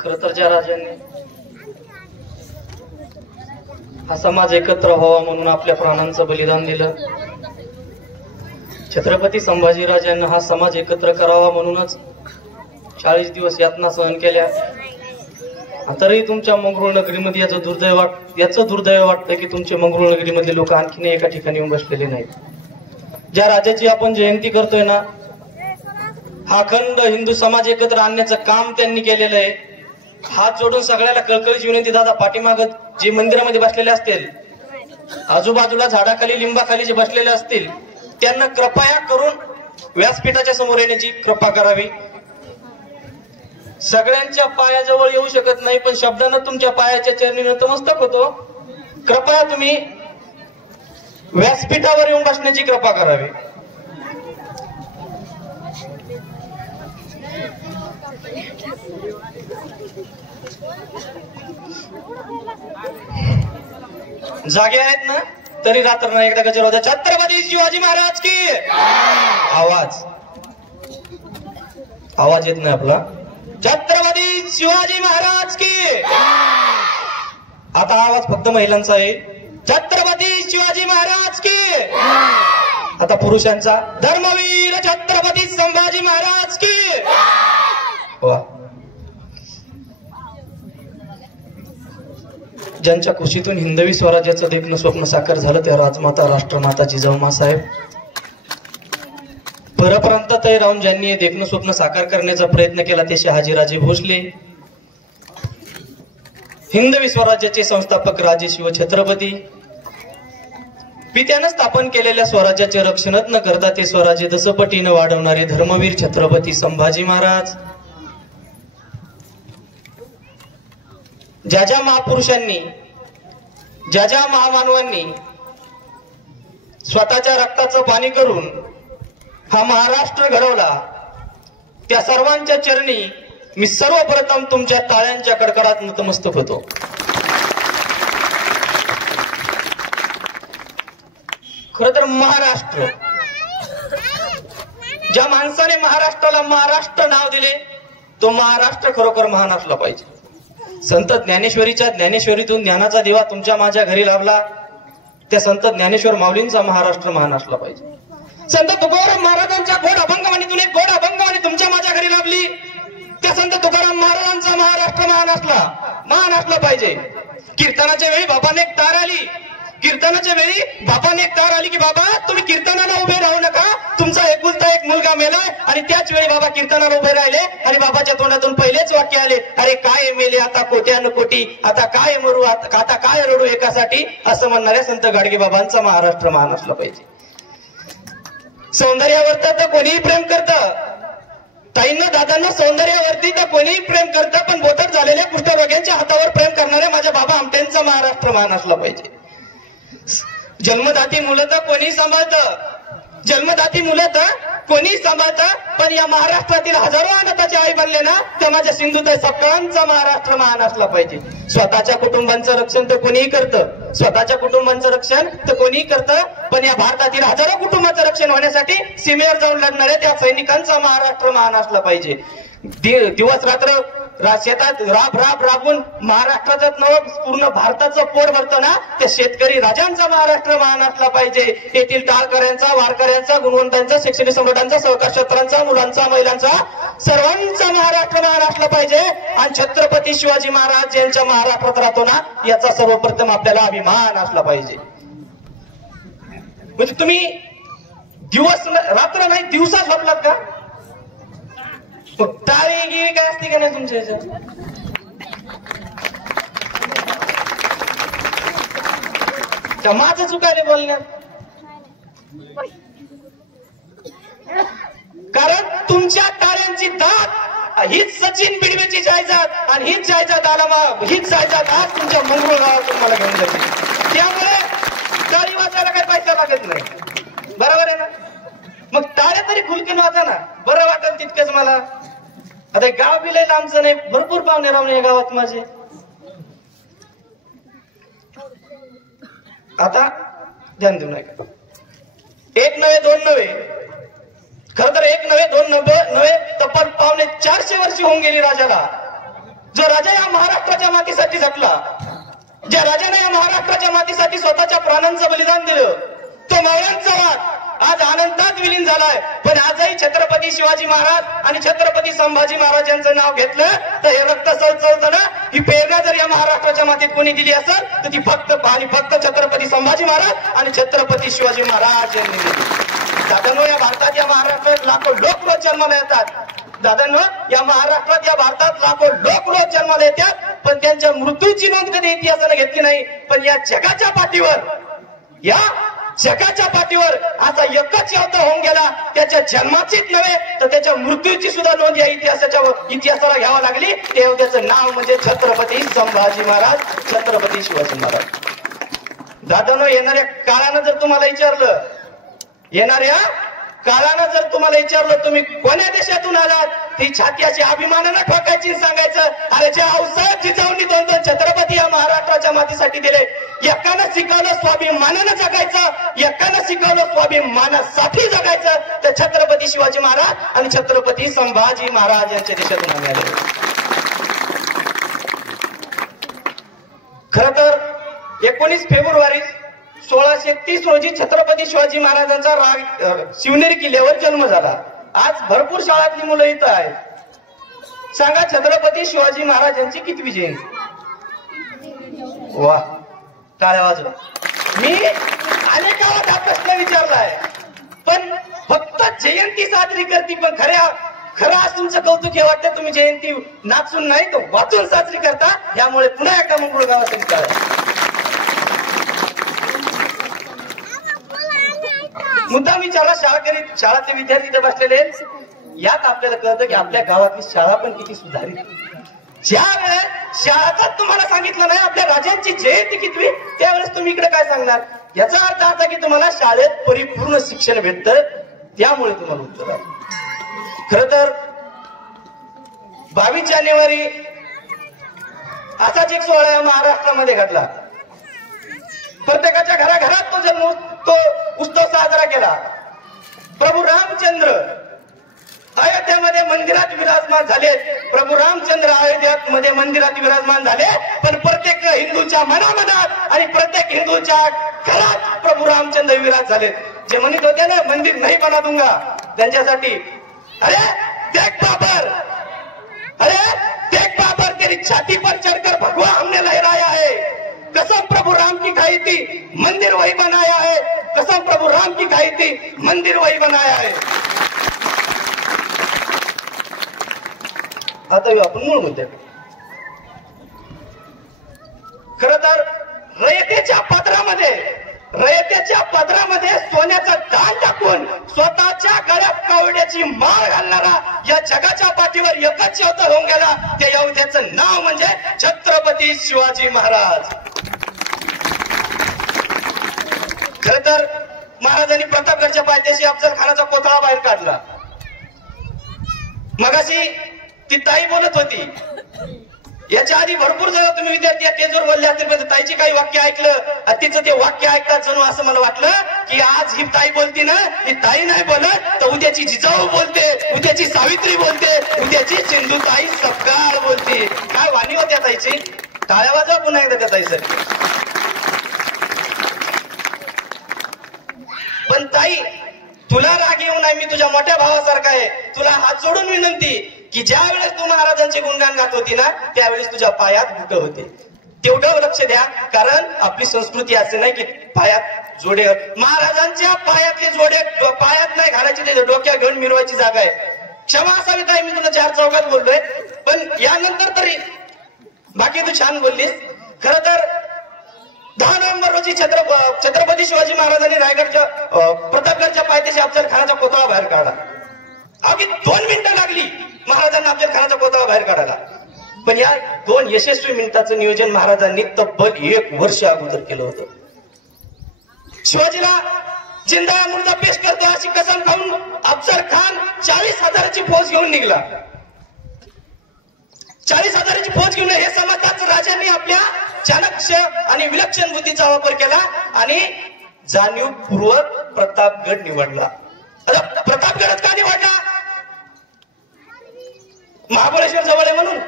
खर तर ज्या राजांनी हा समाज एकत्र व्हावा म्हणून आपल्या प्राणांचं बलिदान दिलं, छत्रपती संभाजीराजांना हा समाज एकत्र करावा म्हणूनच 40 दिवस यातना सहन केल्या, तरी तुमच्या मंगरुळ नगरीमध्ये याचं दुर्दैव वाटतं की तुमचे मंगरुळ नगरीमधले लोक आणखीन एका ठिकाणी येऊन बसलेले नाहीत. ज्या राजाची आपण जयंती करतोय ना, हा अखंड हिंदू समाज एकत्र आणण्याचं काम त्यांनी केलेलं आहे. हात जोडून सगळ्याला कळकळीची विनंती, दादा पाठीमागं जे मंदिरामध्ये बसलेले असतील, आजूबाजूला झाडाखाली लिंबाखाली जे बसलेले असतील, त्यांना कृपया करून व्यासपीठाच्या समोर येण्याची कृपा करावी. सगळ्यांच्या पायाजवळ येऊ शकत नाही, पण शब्दानं तुमच्या पायाच्या चरणी नतमस्तक होतो. कृपया तुम्ही व्यासपीठावर येऊन बसण्याची कृपा करावी. जागे आहेत ना, तरी रात्र नाही एकदा गजर होत्या. छत्रपती शिवाजी महाराज की आवाज येत नाही आपला. छत्रपती शिवाजी महाराज की. आता आवाज फक्त महिलांचा आहे. छत्रपती शिवाजी महाराज की. आता पुरुषांचा. धर्मवीर छत्रपती संभाजी महाराज की. वा. ज्यांच्या कुशीतून हिंदवी स्वराज्याचं देखणं स्वप्न साकार झालं त्या राजमाता राष्ट्रमाता जिजाऊ साहेब. परप्रांतात राहून ज्यांनी हे देखणं स्वप्न साकार करण्याचा प्रयत्न केला ते शहाजीराजे भोसले. हिंदवी स्वराज्याचे संस्थापक राजे शिवछत्रपती. पित्यानं स्थापन केलेल्या स्वराज्याचे रक्षणच न करता ते स्वराज्य दसपटीनं वाढवणारे धर्मवीर छत्रपती संभाजी महाराज. ज्या ज्या महापुरुषांनी, ज्या ज्या महामानवांनी स्वतःच्या रक्ताचं पाणी करून हा महाराष्ट्र घडवला, त्या सर्वांच्या चरणी मी सर्वप्रथम तुमच्या टाळ्यांच्या कडकडात नतमस्तक होतो. खर तर महाराष्ट्र, ज्या माणसाने महाराष्ट्राला महाराष्ट्र नाव दिले तो महाराष्ट्र खरोखर महान असला पाहिजे. संत ज्ञानेश्वरीच्या ज्ञानेश्वरीतून ज्ञानाचा दिवा तुमच्या माझ्या घरी लाभला, त्या संत ज्ञानेश्वर माऊलींचा महाराष्ट्र महान असला पाहिजे. संत तुकाराम महाराजांच्या गोड अभंगवाणीतून एक गोड अभंगवाणी तुमच्या माझ्या घरी लाभली, त्या संत तुकाराम महाराजांचा महाराष्ट्र महान असला पाहिजे. कीर्तनाच्या वेळी बाबाने एक तार आली, कीर्तनाच्या वेळी बाबाने एक तार आली की बाबा तुम्ही कीर्तनाला उभे राहू नका, तुमचा एकुलता एक मुलगा मेलाय. आणि त्याच वेळी बाबा कीर्तनाला उभे राहिले आणि बाबाच्या तोंडातून पहिलेच वाक्य आले, अरे काय मेले आता कोट्यान कोटी, आता काय मरू, आता काय रडू एकासाठी. असं म्हणणाऱ्या संत गाडगे बाबांचा महाराष्ट्र महान असला पाहिजे. सौंदर्यावर तर कोणीही प्रेम करतं, ताईंना दादांना सौंदर्यावरती तर कोणीही प्रेम करतं, पण बोथट झालेल्या कुष्ठरोग्यांच्या हातावर प्रेम करणाऱ्या माझ्या बाबा आमट्यांचा महाराष्ट्र महान असला पाहिजे. जन्मदाती मुलं तर कोणी सांभाळतं, जन्मदाती मुलं तर कोणी सांभाळतं, पण या महाराष्ट्रातील हजारो अनाथाचे आई बनले ना, तर माझ्या सिंधुताई सगळ्यांचा महाराष्ट्र महान असला पाहिजे. स्वतःच्या कुटुंबांचं रक्षण तर कोणीही करतं, स्वतःच्या कुटुंबांचं रक्षण तर कोणीही करतं, पण या भारतातील हजारो कुटुंबाचं रक्षण होण्यासाठी सीमेवर जाऊन लढणाऱ्या त्या सैनिकांचा महाराष्ट्र महान असला पाहिजे. दिवस रात्र शेतात राबून महाराष्ट्राचं पूर्ण भारताचं पोट भरतं ना, त्या शेतकरी राजांचा महाराष्ट्र महान असला पाहिजे. येथील टाळकऱ्यांचा, वारकऱ्यांचा, गुणवंतांचा, शैक्षणिक सम्राटांचा, सहकार क्षेत्रांचा, मुलांचा, महिलांचा, सर्वांचा महाराष्ट्र महान असला पाहिजे. आणि छत्रपती शिवाजी महाराज यांच्या महाराष्ट्रात राहतो ना, याचा सर्वप्रथम आपल्याला अभिमान असला पाहिजे. म्हणजे तुम्ही दिवस रात्र नाही दिवसा झोपलात का? टाळी गिळी काय असते का नाही तुमच्या ह्याच्यात? माझं चुकायले बोलण्यात, कारण तुमच्या टाळ्यांची दात हीच सचिन बिडवेची जायदाद आणि हीच जायदाद हीच जायदाद आज तुमच्या मंगरुळ गावात तुम्हाला घेऊन जाते. त्यामुळे टाळी वाजायला काही पैसा लागत नाही, बरोबर आहे ना? मग टाळ्या तरी खुलकीन वाजा ना, बरं वाटेल तितकंच मला. आता गाव बी लय लांबचं नाही, भरपूर पाहुणे रावणे या गावात माझे. आता ध्यान देऊ नका. एक नव्हे दोन नव्हे, खर तर एक नव्हे दोन नव्हे, तब्बल 450 वर्ष होऊन गेली राजाला. जो राजा या महाराष्ट्राच्या मातीसाठी झटला, ज्या राजाने या महाराष्ट्राच्या मातीसाठी स्वतःच्या प्राणांचं बलिदान दिलं, तो मावळ्यांचा वाद आज अनंतात विलीन झालाय. पण आजही छत्रपती शिवाजी महाराज आणि छत्रपती संभाजी महाराज यांचं नाव घेतलं तर हे रक्त सळसळतं ना. ही प्रेरणा जर या महाराष्ट्राच्या मातीत कोणी दिली असेल तर ती फक्त छत्रपती संभाजी महाराज आणि छत्रपती शिवाजी महाराज यांनी दिली. दादांनो, या भारतात या महाराष्ट्रात लाखो लोक रोज जन्माला येतात. दादांनो, या महाराष्ट्रात या भारतात लाखो लोक रोज जन्माला येतात, पण त्यांच्या मृत्यूची नोंद कधी इतिहासाने घेतली नाही. पण या जगाच्या पाठीवर असा एकच अवतार होऊन गेला, त्याच्या जन्माचीच नव्हे तर त्याच्या मृत्यूची सुद्धा नोंद या इतिहासाला घ्यावं लागली. त्याचं नाव म्हणजे छत्रपती संभाजी महाराज, छत्रपती शिवाजी महाराज. दादांनो, येणाऱ्या काळानं जर तुम्हाला विचारलं तुम्ही कोण्या देशातून आलात, ती छाती अशी अभिमानानं ठोकायची, सांगायचं अरे जे अवसाद जिजाऊंनी 2-2 छत्रपती या महाराष्ट्राच्या मातीसाठी दिले. एकानं शिकवलं स्वाभिमानानं जगायचं, एकानं शिकवलं स्वाभिमानासाठी जगायचं, तर छत्रपती शिवाजी महाराज आणि छत्रपती संभाजी महाराज यांच्या देशातून आम्ही आले. खर तर 19 फेब्रुवारी 1630 रोजी छत्रपती शिवाजी महाराजांचा शिवनेरी किल्ल्यावर जन्म झाला. आज भरपूर शाळातली मुलं इथं आहेत. सांगा, छत्रपती शिवाजी महाराजांची कितवी जयंती? वा, टाळ्या वाजवा. मी अनेक गावात हा प्रश्न विचारलाय, पण फक्त जयंती साजरी करते, पण खरं आज तुमचं कौतुक हे वाटतं, तुम्ही जयंती नाचून नाही तर वाचून साजरी करता. यामुळे पुन्हा एका मंगळ गावाचा विचार मुद्दा विचारला. शाळातले विद्यार्थी ते बसलेले, यात आपल्याला कळतं की आपल्या गावातली शाळा पण किती सुधारित. ज्या वेळेस शाळाच तुम्हाला सांगितलं नाही आपल्या राजांची जयंती कितवी, त्यावेळेस तुम्ही इकडे काय सांगणार? याचा अर्थ असा की तुम्हाला शाळेत परिपूर्ण शिक्षण भेटतं, त्यामुळे तुम्हाला उत्तर आहे. खर तर 22 जानेवारी असाच एक सोहळा महाराष्ट्रामध्ये घडला. प्रत्येकाच्या घराघरात तो उत्सव साजरा केला. प्रभू रामचंद्र अयोध्येमध्ये मंदिरात विराजमान झाले. प्रभू रामचंद्र अयोध्येमध्ये मंदिरात विराजमान झाले, पण प्रत्येक हिंदूच्या मनामनात आणि प्रत्येक हिंदूच्या घरात प्रभू रामचंद्र विराज झाले. जे म्हणत होते ना मंदिर नाही बना दूंगा, त्यांच्यासाठी अरे देख बाबर तेरी छाती पर चढ़कर भगवा हमने लहराया है. कसम प्रभु राम की खाई थी मंदिर वही बनाया है. कसम प्रभु राम की खाई थी मंदिर वही बनाया है. आता आपण मूळ मुद्दे. खर तर रयतेच्या पदरामध्ये सोन्याचं दान टाकून स्वतःच्या गळ्यात कावड्याची माळ घालणारा या जगाच्या पाठीवर एकच अवतार होऊन गेला. त्या अवताराचं नाव म्हणजे छत्रपती शिवाजी महाराज. खर तर महाराजांनी प्रतापगडच्या पायथ्याशी अफजल खानाचा कोथळा बाहेर काढला. मगाशी ती ताई बोलत होती, याच्या आधी भरपूर जण तुम्ही विद्यार्थी स्टेजवर बोलले असतील, पण ताईची काही वाक्य ऐकलं, तिचं ते वाक्य ऐकतात जणू असं मला वाटलं की आज ही ताई बोलती ना, ही ताई नाही बोलत तर उद्याची जिजाऊ बोलते, उद्याची सावित्री बोलते, उद्याची सिंधुताई सपकाळ बोलते. काय वाणी होत्या ताईची. टाळ्या वाजवा पुन्हा एकदा त्या ताईसाठी. पण ताई, तुला राग येऊ नये, मी तुझ्या मोठ्या भावासारखा आहे. तुला हात जोडून विनंती की ज्या वेळेस तू महाराजांचे गुणगान गात होती ना, त्यावेळेस तुझ्या पायात बुटं होते. तेवढं लक्ष द्या, कारण आपली संस्कृती असे नाही की पायात जोडे, महाराजांच्या पायातले जोडे पायात नाही घालायची, ते डोक्या घेऊन मिरवायची जागा आहे. क्षमा असावी ताई, मी तुला 4 चौकात बोललोय, पण यानंतर तरी बाकी तू छान बोललीस. खर तर 10 नोव्हेंबर रोजी छत्रपती शिवाजी महाराजांनी रायगडच्या प्रतापगडच्या पायथ्याशी अफजल खानाचा कोथळा बाहेर काढला. अगदी 2 मिनिटं लागली महाराजांना अफजल खानाचा कोथळा बाहेर काढायला. पण या 2 यशस्वी मिनिटाचं नियोजन महाराजांनी तब्बल 1 वर्ष अगोदर केलं होतं. शिवाजीला जिंदा मुर्दा पेश करतो अशी कसम खाऊन अफजल खान 40,000ची फौज घेऊन निघाला. 40,000ची फौज घेऊन हे समजताच राजांनी आपल्या चाणक्य आणि विलक्षण बुद्धीचा वापर केला आणि जाणीवपूर्वक प्रतापगड निवडला. आता प्रतापगडच का निवडला? महाबळेश्वर जवळ आहे म्हणून.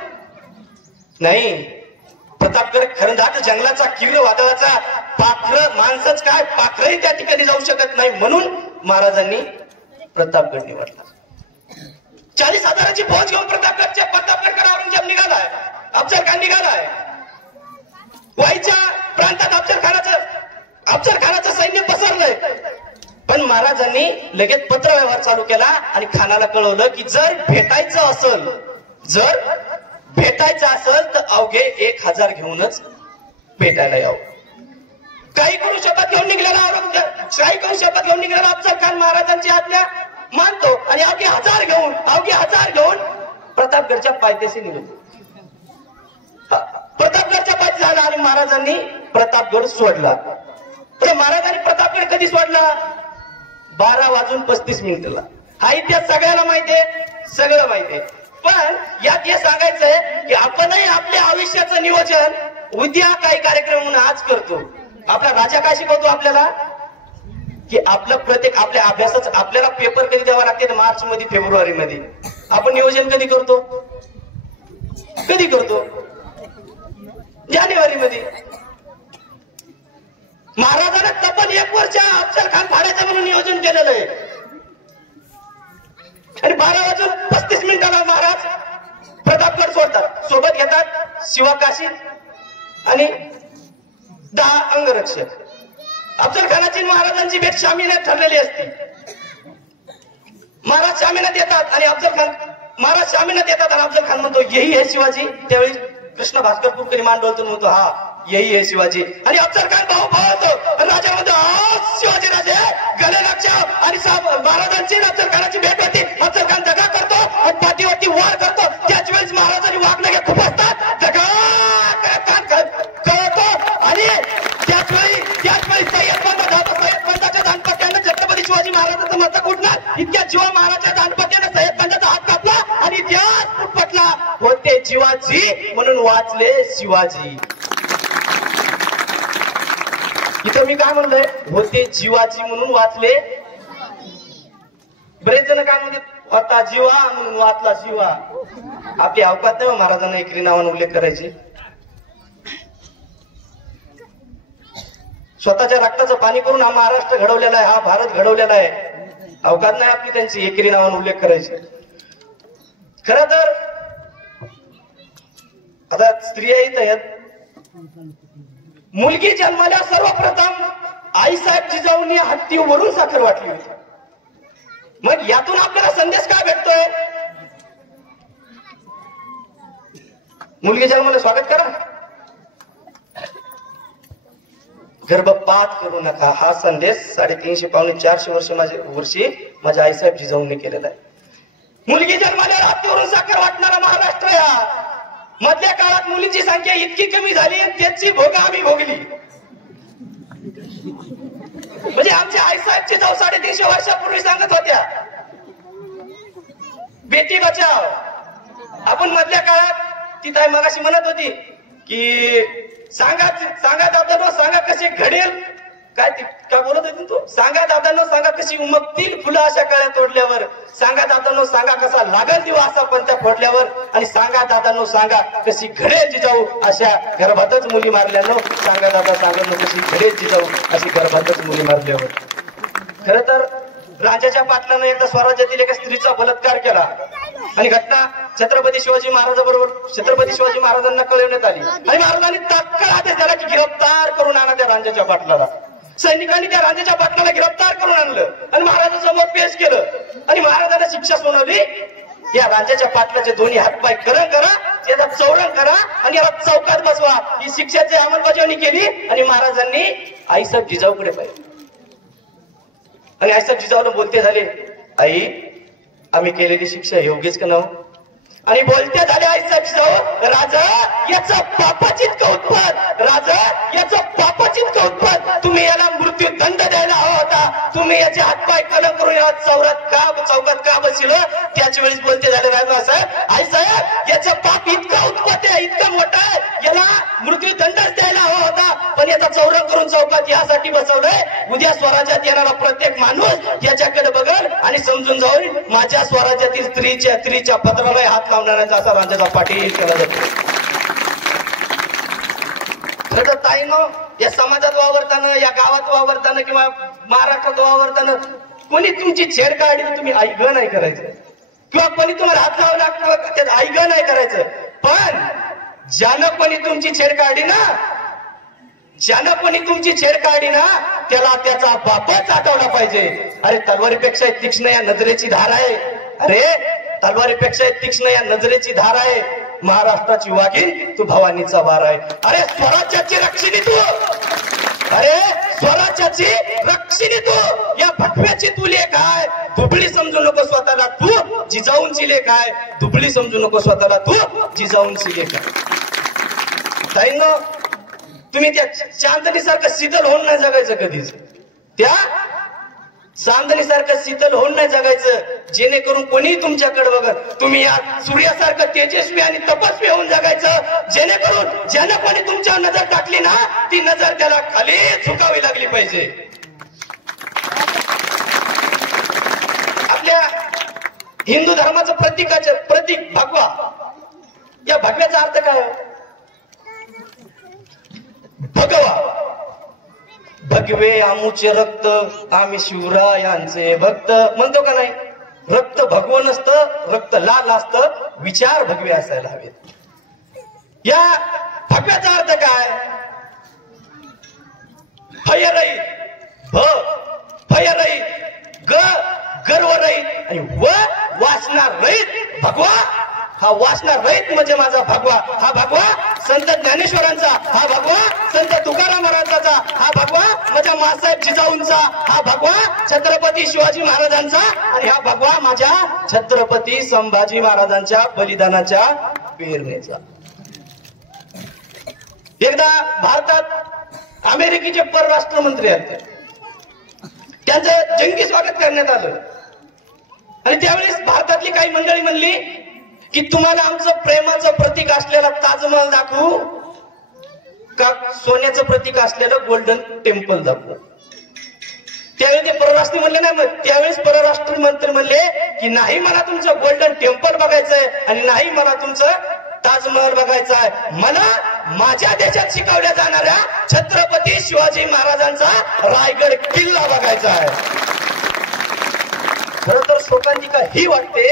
नाही, प्रतापगड खरंदाट जंगलाचा किर्र वादळाचा पाखर, माणसंच काय पाखरही त्या ठिकाणी जाऊ शकत नाही, म्हणून महाराजांनी प्रतापगड निवडला. 40,000ची फौज घेऊन प्रतापगडकडे औरंगजेब निघालाय, अफजल खान निघालाय. वाईच्या प्रांतात अफजल खानाचं सैन्य पसरलंय. पण महाराजांनी लगेच पत्र व्यवहार चालू केला आणि खानाला कळवलं की जर भेटायचं असेल तर अवघे 1,000 घेऊनच भेटायला यावं. काही करू शपथ घेऊन निघाला अफजल खान महाराजांची आज्ञा मानतो आणि अवघे 1,000 घेऊन प्रतापगडच्या पायथ्याशी निघतो. प्रतापगडच्या पायथ्याशी झाला आणि महाराजांनी प्रतापगड सोडला. तर महाराजांनी प्रतापगड कधी सोडला? 12:35 हा इतिहास सगळ्याला माहितीये, सगळं माहितीये. पण यात हे सांगायचंय की आपणही आपल्या आयुष्याचं नियोजन उद्या काही कार्यक्रम म्हणून आज करतो. आपला राजा काय शिकवतो आपल्याला की आपल्या अभ्यासाचं आपल्याला पेपर कधी द्यावा लागते? मार्च मध्ये, फेब्रुवारी मध्ये. आपण नियोजन कधी करतो? जानेवारी मध्ये. महाराजांना तब्बल 1 वर्ष अफजल खान फाडायचं म्हणून नियोजन केलेलं आहे. आणि 12:35 महाराज प्रतापगड सोडतात. सोबत घेतात शिवाकाशी आणि 10 अंगरक्षक. अफजल खानाची महाराजांची भेट शामियान्यात ठरलेली असते. महाराज शामियान्यात येतात आणि अफजल खान म्हणतो यही है शिवाजी. त्यावेळी कृष्ण भास्कर कुलकर्णी मांडवतून म्हणतो हा यही है शिवाजी. आणि अफजल खान भाऊ राजा म्हणतो शिवाजी राजे गले लागच्या. आणि महाराजांची अफजल खानाची भेट होती. अफजल खान दगा करतो आणि पाठीवरती वार करतो. त्याच वेळेस महाराजांनी वाघनगे खूप असतात, दगा करतो. आणि त्याच वेळी सय्यदच्या दानपत्यानं छत्रपती शिवाजी महाराजांचं मस्तक उठणार. इतक्या जीवा महाराजांच्या दानपत्यानं सय्यदचा हात कापला आणि इतिहास फुटपटला. होते जीवाजी म्हणून वाचले शिवाजी. इथं मी काय म्हणलंय? होते जीवाजी म्हणून वाचले. बरेच जण काय म्हणते होता जीवा म्हणून वाचला शिवा. आपली अवकात नाही महाराजांना एकरी नावाने उल्लेख करायचे. स्वतःच्या रक्ताचं पाणी करून हा महाराष्ट्र घडवलेला आहे, हा भारत घडवलेला आहे. अवकात नाही आपली त्यांची एकरी नावाने उल्लेख करायचे. खर तर आता स्त्रिया इथं आहेत. मुलगी जन्माला सर्वप्रथम आईसाहेब जिजाऊंनी हत्तीवरून साखर वाटली होती. मग यातून आपल्याला संदेश काय भेटतोय? मुलगी जन्माला स्वागत करा, गर्भपात करू नका. हा संदेश 350 पावणे 400 वर्षी माझ्या आईसाहेब जिजाऊंनी केलेला आहे. मुलगी जन्माला हत्तीवरून साखर वाटणारा महाराष्ट्र या मधल्या काळात मुलींची संख्या इतकी कमी झाली त्याची भोग आम्ही भोगली. म्हणजे आमच्या आईसाहेब जिजाऊ 350 वर्षापूर्वी सांगत होत्या बेटी बचाव. आपण मधल्या काळात ती ताई मगाशी म्हणत होती की सांगा दादांनो सांगा कशी घडेल, काय बोलत होती तू? सांगा दादांनो सांगा कशी उमगतील फुलं अशा कळ्या तोडल्यावर. सांगा दादांनो सांगा कसा लागल दिवा असा पंत्या फोडल्यावर. आणि सांगा दादांनो सांगा कशी घडेल जिजाऊ अशा गर्भातच मुली मारल्यानो. सांगा दादा सांगा कशी घडेल जिजाऊ अशी गर्भातच मुली मारल्यावर. खर तर राजाच्या पाटलानं एकदा स्वराज्यातील एका स्त्रीचा बलात्कार केला आणि घटना छत्रपती शिवाजी महाराजांना कळवण्यात आली. आणि महाराजांनी तात्काळ आदेश दिला की गिरफ्तार करून आणा त्या राजाच्या पाटलाला. सैनिकांनी त्या राजाच्या पाटलाला गिरफ्तार करून आणलं आणि महाराजांसमोर पेश केलं. आणि महाराजांना शिक्षा सुनावली. या राजाच्या पाटलाचे दोन्ही हातपाय करण करा, त्याचा चौरंग करा आणि याला चौकात बसवा. ही शिक्षाची अंमलबजावणी केली आणि महाराजांनी आईसाहेब जिजाऊकडे पाहिलं. आणि आईसाहेब जिजाऊला बोलते झाले, आई आम्ही केलेली शिक्षा योग्यच का नव्ह? आणि बोलते झाले आईसाहेब जिजाऊ, राजा याचं पापाचित उत्पाद, राजा याचं पापाचित उत्पाद. तुम्ही याला मृत्यू दंड द्यायला हवा होता. तुम्ही याचे हातपाय कलम करून याला चौकात का बसलो? त्याच वेळेस बोलते झाले राजा साहेब, आई साहेब याचं पाप इतका उत्पत्ती आहे, इतका मोठा आहे, याला मृत्यू दंडच द्यायला हवा होता. पण याचा चौरंग करून चौकात यासाठी बसवलंय. उद्या स्वराज्यात येणारा प्रत्येक माणूस याच्याकडे बघल आणि समजून जाऊन माझ्या स्वराज्यातील स्त्रीच्या पत्राला हात लावणाऱ्यांचा असा राजाचा पाटील केला जातो. खरं तर ताईनं या समाजात वावरताना, या गावात वावरताना किंवा महाराष्ट्रात वावरताना कोणी तुमची छेड काढली तर तुम्ही ऐक नाही करायचं, किंवा कोणी तुम्हाला हात लावला त्यात ऐक नाही करायचं. पण ज्यानं कोणी तुमची छेड काढली ना, ज्यानं कोणी तुमची छेड काढली ना, त्याला त्याचा बापच आठवला पाहिजे. अरे तलवारीपेक्षा तीक्ष्ण या नजरेची धार आहे. अरे तलवारीपेक्षा तीक्ष्ण या नजरेची धार आहे. महाराष्ट्राची वाघीण तू भवानीचा वार आहे. अरे स्वराज्याची रक्षिणी तू, अरे स्वराज्याची रक्षिणी तू, या भगव्याची तू लेख आहे. दुबळी समजू नको स्वतःला तू, जिजाऊंची लेख आहे. दुबळी समजू नको स्वतःला तू, जिजाऊंची लेख आहे. ताईंनो, तुम्ही त्या चांदणीसारखं शीतल होऊन नाही जगायचं कधीच. त्या चांदणीसारखं शीतल होऊन नाही जगायचं, जेणेकरून कोणीही तुमच्याकडे बघत. तुम्ही या सूर्यासारखं तेजस्वी आणि तपस्वी होऊन जगायचं, जेणेकरून ज्यानं कोणी तुमच्यावर नजर टाकली ना, ती नजर त्याला खाली झुकावी लागली पाहिजे. आपल्या हिंदू धर्माचं प्रतीक भगवा, या भगव्याचा अर्थ काय? भगवा. भगवे आमुचे रक्त, आम्ही शिवरायांचे भक्त म्हणतो का नाही? रक्त भगवं नसतं, रक्त लाल असतं, विचार भगवे असायला हवेत. या भगव्याचा अर्थ काय? भयरहित, भयरहित, गर्व रहित आणि वासना रहित. भगवा हा वासना रहित म्हणजे माझा भगवा. हा भगवा संत ज्ञानेश्वरांचा, हा भगवा संत तुकाराम महाराजांचा, हा भगवा माझ्या मासाहेब जिजाऊंचा, हा भगवा छत्रपती शिवाजी महाराजांचा, आणि हा भगवा माझ्या छत्रपती संभाजी महाराजांच्या बलिदानाच्या प्रेरणेचा. एकदा भारतात अमेरिकेचे परराष्ट्र मंत्री आले, त्यांचं जंगी स्वागत करण्यात आलं. आणि त्यावेळेस भारतातली काही मंडळी म्हणली की तुम्हाला आमचं प्रेमाचं प्रतीक असलेला ताजमहल दाखवू का सोन्याचं प्रतीक असलेलं गोल्डन टेम्पल दाखवू? त्यावेळी ते परराष्ट्र म्हणले नाही. मग त्यावेळेस परराष्ट्र मंत्री म्हणले की नाही, मला तुमचं गोल्डन टेम्पल बघायचंय आणि नाही मला तुमचं ताजमहल बघायचा आहे. मला माझ्या देशात शिकवल्या जाणाऱ्या छत्रपती शिवाजी महाराजांचा रायगड किल्ला बघायचा आहे. खरं तर शोकांतिका ही वाटते,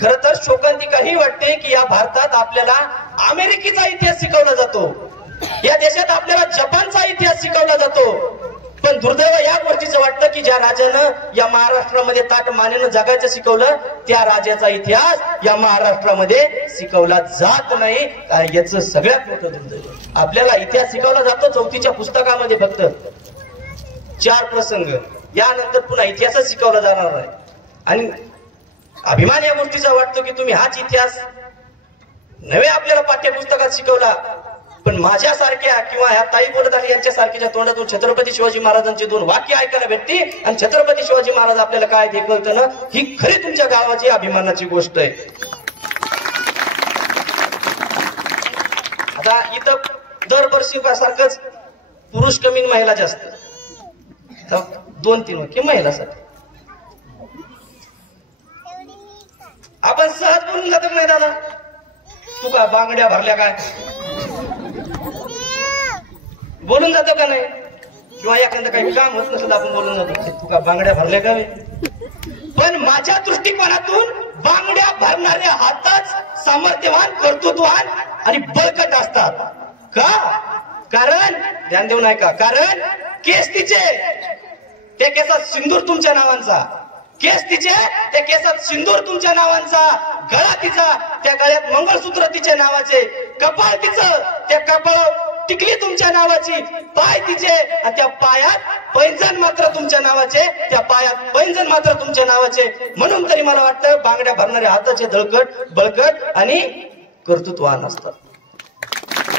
खरं तर शोकांतिका ही वाटते की या भारतात आपल्याला अमेरिकेचा इतिहास शिकवला जातो, या देशात आपल्याला जपानचा इतिहास शिकवला जातो. पण दुर्दैव या गोष्टीचं वाटतं की ज्या राजानं या महाराष्ट्रामध्ये ताट मानेनं जगायचं शिकवलं, त्या राजाचा इतिहास या महाराष्ट्रामध्ये शिकवला जात नाही. याचं सगळ्यात मोठं दुर्दैव. आपल्याला इतिहास शिकवला जातो 4थीच्या पुस्तकामध्ये फक्त 4 प्रसंग, यानंतर पुन्हा इतिहासच शिकवला जाणार नाही. आणि अभिमान या गोष्टीचा वाटतो की तुम्ही हाच इतिहास नव्हे आपल्याला पाठ्यपुस्तकात शिकवला. पण माझ्यासारख्या किंवा ह्या ताई बोलत आहे यांच्यासारख्याच्या तोंडातून छत्रपती शिवाजी महाराजांची 2 वाक्य ऐकायला भेटते आणि छत्रपती शिवाजी महाराज आपल्याला काय ते कळतं ना, ही खरी तुमच्या गावाची अभिमानाची गोष्ट आहे. आता इथं दरवर्षी सारखंच पुरुष कमी महिला जास्त, 2-3 वाक्य महिलासाठी आपण सहज बोलून जातो नाही दादा, तू काय बांगड्या भरल्या काय बोलून जातो का नाही? किंवा एखादं काही काम होत नसलं आपण बोलून जातो, तू काय बांगड्या भरल्या का? पण माझ्या दृष्टिकोनातून बांगड्या भरणारे हातच सामर्थ्यवान, कर्तृत्ववान आणि बळकट असतात. का? कारण ध्यान देऊ नाही का? कारण केस तिचे, त्या केसात सिंदूर तुमच्या नावांचा, केस तिचे, त्या केसात सिंदूर तुमच्या नावांचा, गळा तिचा, त्या गळ्यात मंगळसूत्र तिच्या नावाचे, कपाळ तिचं, त्या कपाळ टिकली तुमच्या नावाची, पाय तिचे आणि त्या पायात पैंजण मात्र तुमच्या नावाचे, त्या पायात पैंजण मात्र तुमच्या नावाचे. म्हणून तरी मला वाटतं बांगड्या भरणारे हाताचे दळकट, बळकट आणि कर्तृत्ववान असतात.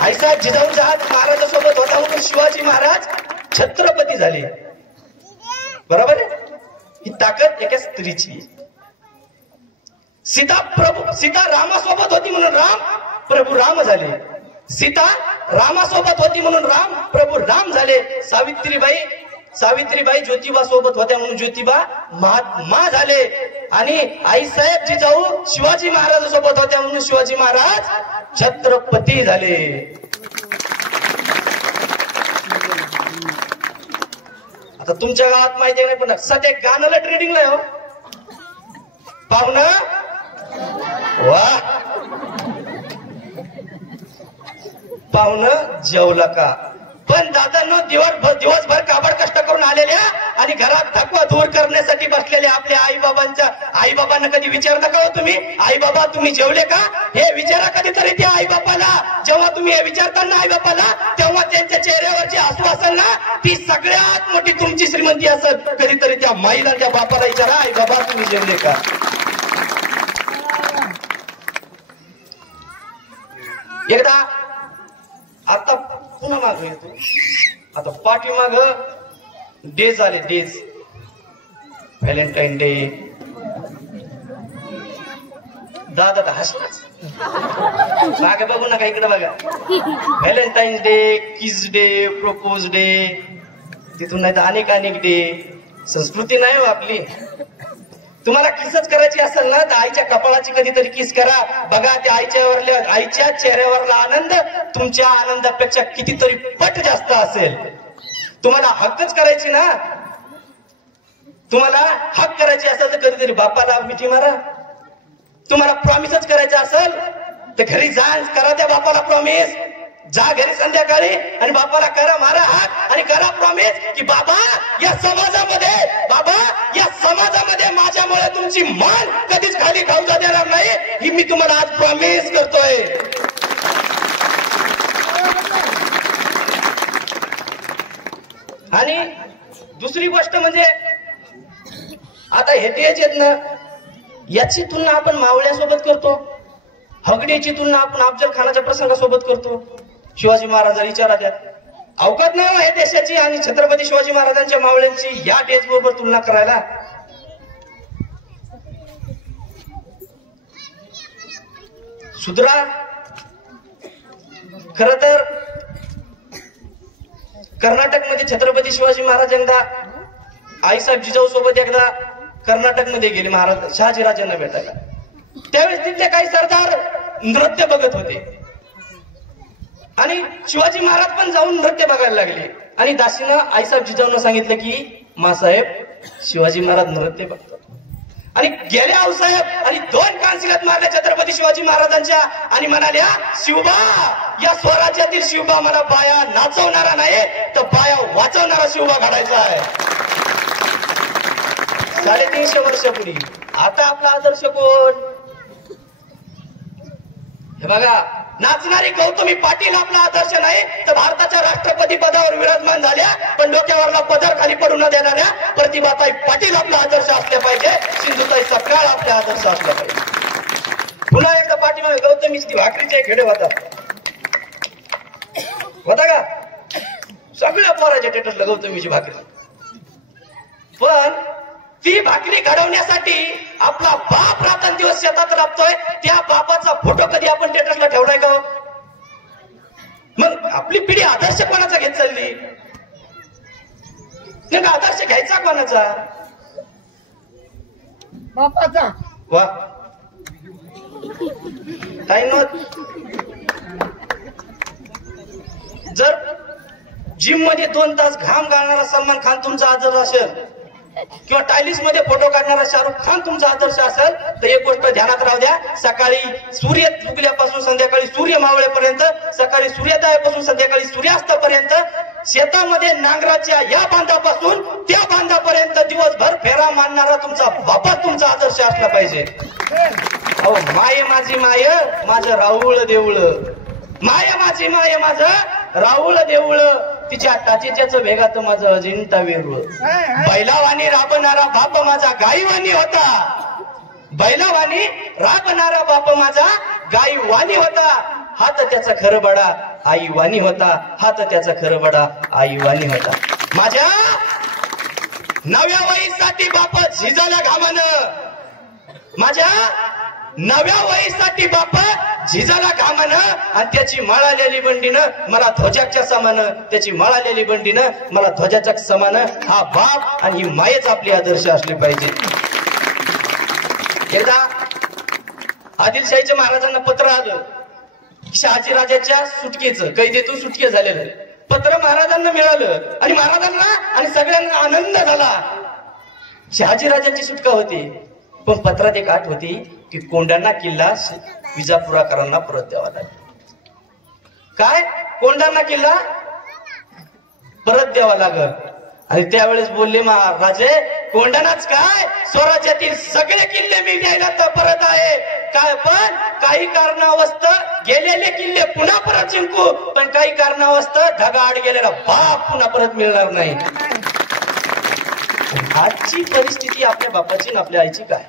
आईसाहेब जिजाऊंचा हात महाराजासोबत होता म्हणून शिवाजी महाराज छत्रपती झाले. बरोबर आहे? ही ताकद एका स्त्रीची. सीता रामासोबत होती म्हणून राम प्रभू राम झाले. सीता रामासोबत होती म्हणून राम प्रभू राम झाले. सावित्रीबाई ज्योतिबा सोबत होत्या म्हणून ज्योतिबा महात्मा झाले. आणि आईसाहेब जिजाऊ शिवाजी महाराजांसोबत होत्या म्हणून शिवाजी महाराज छत्रपती झाले. आता तुमच्या गावात माहिती नाही पण सध्या गाण्याला ट्रेडिंगला आहे हो पाहुणं. वा पाहुणं जेवलं का? पण दादांनो दिवसभर काबड कष्ट करून आलेल्या आणि घरात थकवा दूर करण्यासाठी बसलेल्या आपल्या आईबाबांना कधी विचार नका हो तुम्ही. आई बाबा तुम्ही जेवले का हे विचारा कधीतरी त्या आईबापाला. जेव्हा तुम्ही हे विचारताना आईबापाला तेव्हा त्यांच्या चेहऱ्यावरची हसू असेल ना ती सगळ्यात मोठी तुमची श्रीमंती असेल. कधीतरी त्या माईला त्या बापाला विचारा आई बाबा तुम्ही जेवले का. एकदा आता पुन्हा माग येतो. आता पाठीमाग डेज आले डेज व्हॅलेंटाईन डे. दादा तर हसलाच मागे बघू नका इकडे बघा. व्हॅलेंटाईन डे किस डे प्रपोज डे तिथून नाही तर अनेक डे. संस्कृती नाही हो आपली. तुम्हाला किसच करायची असेल ना तर आईच्या कपाळाची कधीतरी किस करा. बघा त्या आईच्या चेहऱ्यावरला आनंद तुमच्या आनंदापेक्षा कितीतरी पट जास्त असेल. तुम्हाला हक्कच करायची ना तुम्हाला हक करायची असेल तर कधीतरी बापाला मिठी मारा. तुम्हाला प्रॉमिसच करायचं असेल तर घरी जा करा त्या बापाला प्रॉमिस. जा घरी संध्याकाळी आणि बापाला करा मारा हाक आणि करा प्रॉमिस की बाबा या समाजामध्ये माझ्यामुळे तुमची मान कधीच खाली खाऊ देणार नाही ही मी तुम्हाला आज प्रॉमिस करतोय. आणि दुसरी गोष्ट म्हणजे आता हे तेच आहेत ना याची तुलना आपण मावळ्यासोबत करतो. हगडीची तुलना आपण अफजल खानाच्या प्रसंगासोबत करतो. शिवाजी महाराजांना विचारा द्या अवकात नाही आहे देशाची आणि छत्रपती शिवाजी महाराजांच्या मावळ्यांची या डेज बरोबर तुलना करायला. सुधरा. खर तर कर्नाटकमध्ये छत्रपती शिवाजी महाराज एकदा आईसाहेब जिजाऊ सोबत एकदा कर्नाटकमध्ये गेले महाराज शहाजीराजांना भेटायला. त्यावेळेस तिथले काही सरदार नृत्य बघत होते आणि शिवाजी महाराज पण जाऊन नृत्य बघायला लागले. आणि दासीनं आईसाहेब जिजाऊंना सांगितलं की मासाहेब शिवाजी महाराज नृत्य बघतात. आणि गेल्या आऊसाहेब आणि 2 कानशिलात मारल्या छत्रपती शिवाजी महाराजांच्या आणि म्हणाल्या शिवबा या स्वराज्यातील शिवबा मला बाया नाचवणारा नाही तर बाया वाचवणारा शिवबा घडायचा आहे. 350 वर्षापूर्वी. आता आपला आदर्श कोण? हे बघा नाचणारी गौतमी पाटील आपला आदर्श नाही तर भारताच्या राष्ट्रपती पदावर विराजमान झाल्या पण डोक्यावरला पदर खाली पडू न देणाऱ्या प्रतिभाताई पाटील आपला आदर्श असल्या पाहिजे. सिंधुताई सपकाळ आपला आदर्श असला पाहिजे. पुन्हा एकदा पाठीमागे गौतमीची भाकरीचे खेडे होता का सगळ्या पोराच्या टेटसला गौतमीची भाकरी. पण ती भाकरी घडवण्यासाठी आपला बाप रात्रंदिवस शेतात राबतोय. त्या बापाचा फोटो कधी आपण स्टेटसला ठेवलाय का? मग आपली पिढी आदर्श कोणाचा घेत चालली? नाही आदर्श घ्यायचा कोणाचा? बापाचा. वा टाइम. जर जिम मध्ये 2 तास घाम गाळणारा सलमान खान तुमचा आदर्श असेल किंवा टायलिस मध्ये फोटो काढणारा शाहरुख खान तुमचा आदर्श असेल तर एक गोष्ट ध्यानात राहू द्या. सकाळी सूर्य उगल्यापासून संध्याकाळी सूर्य मावळेपर्यंत सकाळी सूर्योदयापासून संध्याकाळी सूर्यास्तापर्यंत शेतामध्ये नांगराच्या या बांधापासून त्या बांधापर्यंत दिवसभर फेरा मारणारा तुमचा बापाच तुमचा आदर्श असला पाहिजे. अहो माय माझी माय माझं राऊळ देऊळ. माय माझी माय माझं राऊळ देऊळ. तिच्या टाचेच्याच वेगात माझं अजिंठा वेरूळ. बैलावानी राबणारा बाप माझा गाईवानी होता. बैलावानी राबणारा बाप माझा गाईवानी होता. हात त्याचा खरबडा आईवानी होता. हात त्याचा खरबडा आईवानी होता. माझ्या 9व्या वयीसाठी बाप झिजाला घामानं. माझ्या 9व्या वयीसाठी बाप झिजाला घामानं आणि त्याची मळालेली बंडीनं मला ध्वजाच्या समान. त्याची मळालेली बंडीनं मला ध्वजाच्या समान. हा बाप आणि ही मायच आपली आदर्श असले पाहिजे. एकदा आदिलशाहीच्या महाराजांना पत्र आलं शहाजीराजाच्या सुटकेचं कैदेतून सुटके झालेलं. पत्र महाराजांना मिळालं आणि महाराजांना आणि सगळ्यांना आनंद झाला. शहाजीराजांची सुटका होती, पण पत्रात एक अट होती की कोंढाणा किल्ला विजापुराकरांना परत द्यावा लागेल. काय? कोंढाणा किल्ला परत द्यावा लागल. आणि त्यावेळेस बोलले महाराजे, कोंढाणाच काय, स्वराज्यातील सगळे किल्ले मी द्यायला तर परत आहे. काय? पण काही कारणावस्तव गेलेले किल्ले पुन्हा परत जिंकू, पण काही कारणावस्तव ढगाआड गेलेला बाप पुन्हा परत मिळणार नाही. आजची परिस्थिती आपल्या बापाची आणि आपल्या आईची काय?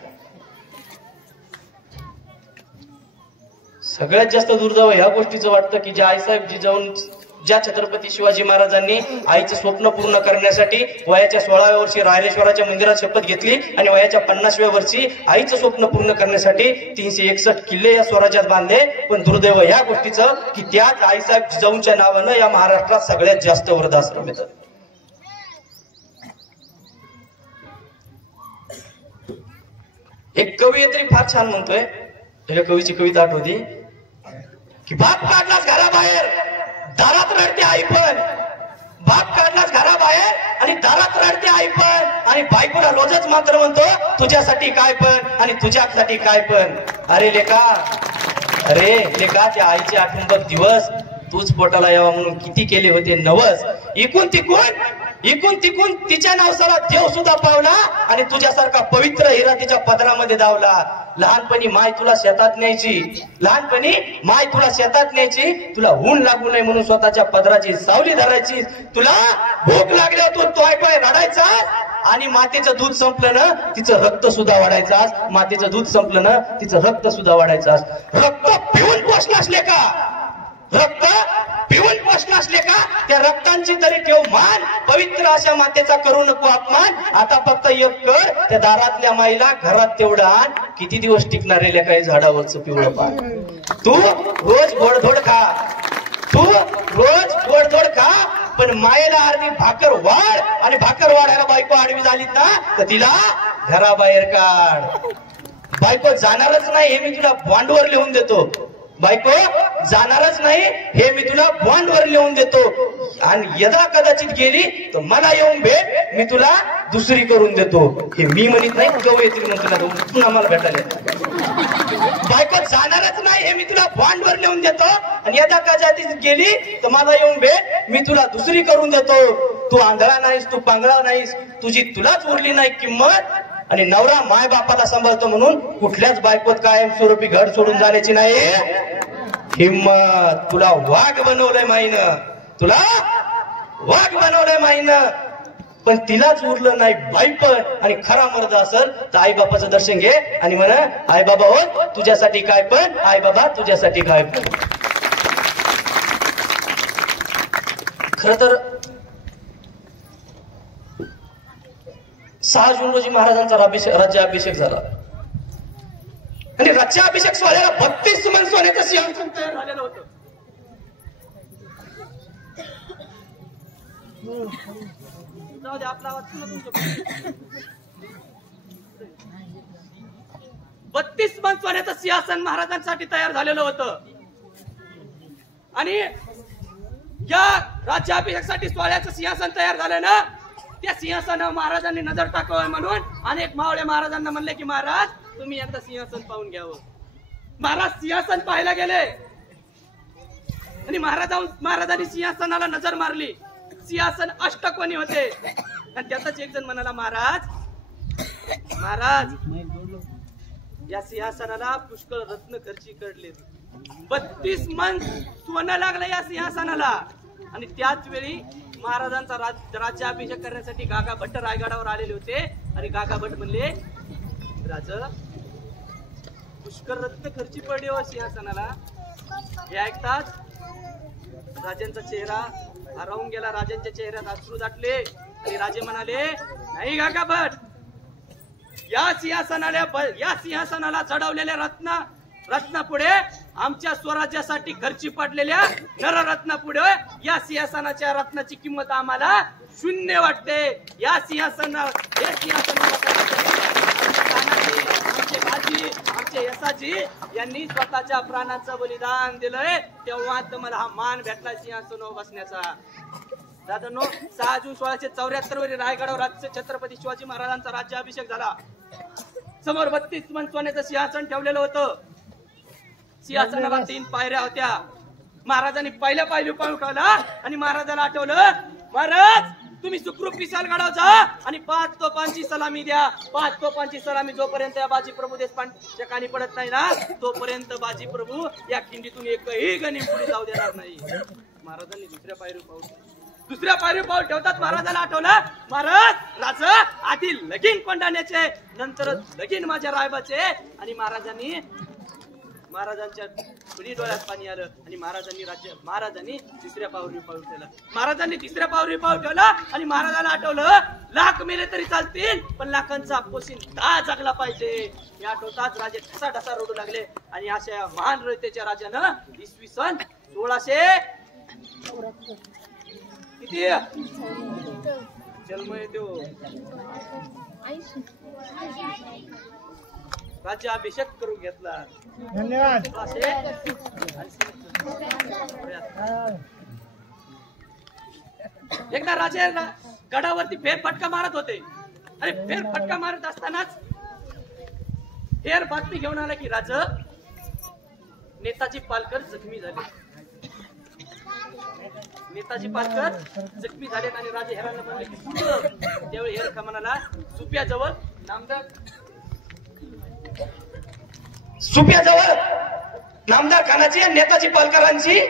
सगळ्यात जास्त दुर्दैव ह्या गोष्टीचं वाटतं की ज्या आईसाहेब जिजाऊन ज्या छत्रपती शिवाजी महाराजांनी आईचे स्वप्न पूर्ण करण्यासाठी वयाच्या 16व्या वर्षी रायरेश्वराच्या मंदिरात शपथ घेतली आणि वयाच्या 50व्या वर्षी आईचं स्वप्न पूर्ण करण्यासाठी 361 किल्ले या स्वराज्यात बांधले. पण दुर्दैव या गोष्टीचं की त्याच आईसाहेब जिजाऊंच्या नावानं या महाराष्ट्रात सगळ्यात जास्त वृद्धाश्रम येतात. एक कवयित्री फार छान म्हणतोय, त्या कवीची कविता आठवती की बाप काढलाच घराबाहेर दारात रडते आई पण, बाप काढलाच घराबाहेर आणि दारात रडते आई पण, आणि बायकोला रोजच मात्र म्हणतो तुझ्यासाठी काय पण आणि तुझ्यासाठी काय पण. अरे लेका त्या आईची आठवण बघ दिवस, तूच पोटाला यावा म्हणून किती केले होते नवस. इकून तिकून तिच्या नवसाला देव सुद्धा पावला आणि तुझ्यासारखा पवित्र हिरा तिच्या पदरामध्ये धावला. लहानपणी माय तुला शेतात न्यायची, तुला ऊन लागू नये म्हणून स्वतःच्या पदराची सावली धरायची. तुला भूक लागल्यावर तू तोय रडायचा आणि मातेचं दूध संपलं ना तिचं रक्त सुद्धा वाढायचं. मातेचं दूध संपलं ना तिचं रक्त सुद्धा वाढायचं. रक्त पिऊन पोषण का त्या रक्तांची तरी ठेव मान, पवित्र अशा मातेचा करू नको अपमान. आता फक्त एक कर, त्या दारातल्या माईला घरात तेवढं आण. किती दिवस टिकणार आहे काही झाडावरचं पिवळं पान. तू रोज गोडधोड खा, पण मायेला अर्धी भाकर वाढ, आणि भाकर वाढायला बायको आडवी झालीत ना तर तिला घराबाहेर काढ. बायको जाणारच नाही हे मी तुला बॉन्डवर लिहून देतो. आणि यदा कदाचित गेली तर मला येऊन भेट, मी तुला दुसरी करून देतो. हे मी म्हणत नाही, कवयित्री म्हणतो पुन्हा मला भेटायला. बायको जाणारच नाही हे मी तुला बॉन्डवर लिहून देतो, आणि यदा कदाचित गेली तर मला येऊन भेट, मी तुला दुसरी करून देतो. तू आंधळा नाहीस, तू पांगळा नाहीस, तुझी तुलाच उरली नाही किंमत. आणि नवरा माय बापाला सांभाळतो म्हणून कुठल्याच बायकोत कायम स्वरूपी घर सोडून जाण्याची नाही हिम्मत. तुला वाघ बनवलंय माईनं, पण तिलाच उरलं नाही बाईपण. आणि खरा मर्द असेल तर आई बापाचं दर्शन घे आणि म्हणा आई बाबा हो तुझ्यासाठी काय पण, आई बाबा तुझ्यासाठी काय पण. खर तर 6 जून रोजी महाराजांचा राज्याभिषेक झाला आणि राज्याभिषेक सोहळ्याला 32 मन सोन्याचं सिंहासन तयार झालेलं होतं. आपला 32 मन सोन्याचं सिंहासन महाराजांसाठी तयार झालेलं होतं. आणि या राज्याभिषेकासाठी सोहळ्याचं सिंहासन तयार झालं ना, त्या सिंहासनावर महाराजांनी नजर टाकावं म्हणून अनेक मावळे महाराजांना म्हणले की महाराज तुम्ही एकदा सिंहासन पाहून घ्यावं. महाराज सिंहासन पाहायला गेले आणि महाराजांनी सिंहासनाला नजर मारली. सिंहासन अष्टकोनी होते आणि त्यातच एक जण म्हणाला महाराज या सिंहासनाला पुष्कळ रत्न खर्ची कडले, 32 मन सोनं लागलं या सिंहासनाला. आणि त्याच वेळी महाराजांचा राज्याभिषेक करण्यासाठी गागा भट्ट रायगडावर आलेले होते. आणि गागा भट्ट म्हणले राजा पुष्कळ रत्न खर्ची पडले हो सिंहासनाला. हे ऐकताच राजांचा चेहरा हरवून गेला. राजांच्या चेहऱ्यात अश्रू दाटले आणि राजे म्हणाले नाही गागा भट्ट, या सिंहासनाला चढवलेल्या रत्ना पुढे आमच्या स्वराज्यासाठी खर्ची पडलेल्या नररत्ना पुढे या सिंहासनाच्या रत्नाची किंमत आम्हाला शून्य वाटते. या सिंहासनाला आमचे बाजी आमचे यसाजी यांनी स्वतःच्या प्राणाचं बलिदान दिलंय, तेव्हा मला हा मान भेटला सिंहासनावर बसण्याचा. दादांनो, 6 जून 1674 रोजी रायगडावर छत्रपती शिवाजी महाराजांचा राज्याभिषेक झाला. समोर 32 मन सोन्याचं सिंहासन ठेवलेलं होतं. सिंहासनाला 3 पायऱ्या होत्या. महाराजांनी पहिल्या पायरी पाय उठवला आणि महाराजाला आठवलं, महाराज तुम्ही सुखरूप विशालगडावर जा आणि 5 तोफांची सलामी द्या. 5 तोफांची सलामी जोपर्यंत या बाजी प्रभू देशपांडेच्या कानी पडत नाही ना, तोपर्यंत बाजी प्रभू या खिंडीतून एकही गनिम पुढे जाऊ देणार नाही. महाराजांनी दुसऱ्या पायरी पाऊल ठेवतात. महाराजाला आठवलं, महाराज राजा आधी लगीन कोंडाण्याचे, नंतरच लगीन माझ्या रायबाचे. आणि महाराजांच्या खुली डोळ्यात पाणी आलं आणि महाराजांनी तिसऱ्या पावरी पाऊल ठेवलं. महाराजांनी तिसऱ्या पावरी पाऊल ठेवलं आणि महाराजाला आठवलं, लाख मेले तरी चालतील पण लाखांचा पोशिंदा जगला पाहिजे. या आठवताच राजे ढसा रडू लागले. आणि अशा महान रयतेच्या राजानं इसवी सन 1600 किती जन्म येतो राज्याभिषेक करून घेतला. धन्यवाद. एकदा राजे गडावरती फेरफटका मारत होते आणि फेरफटका मारत असतानाच फेर बातमी घेऊन आला की राजा नेताजी पालकर जखमी झाले. नेताजी पालकर जखमी झाले आणि राजे हेरांना म्हणले की त्यावेळी हेर म्हणाला, सुप्याजवळ नामदार खानाची आणि नेताजी पालकरांची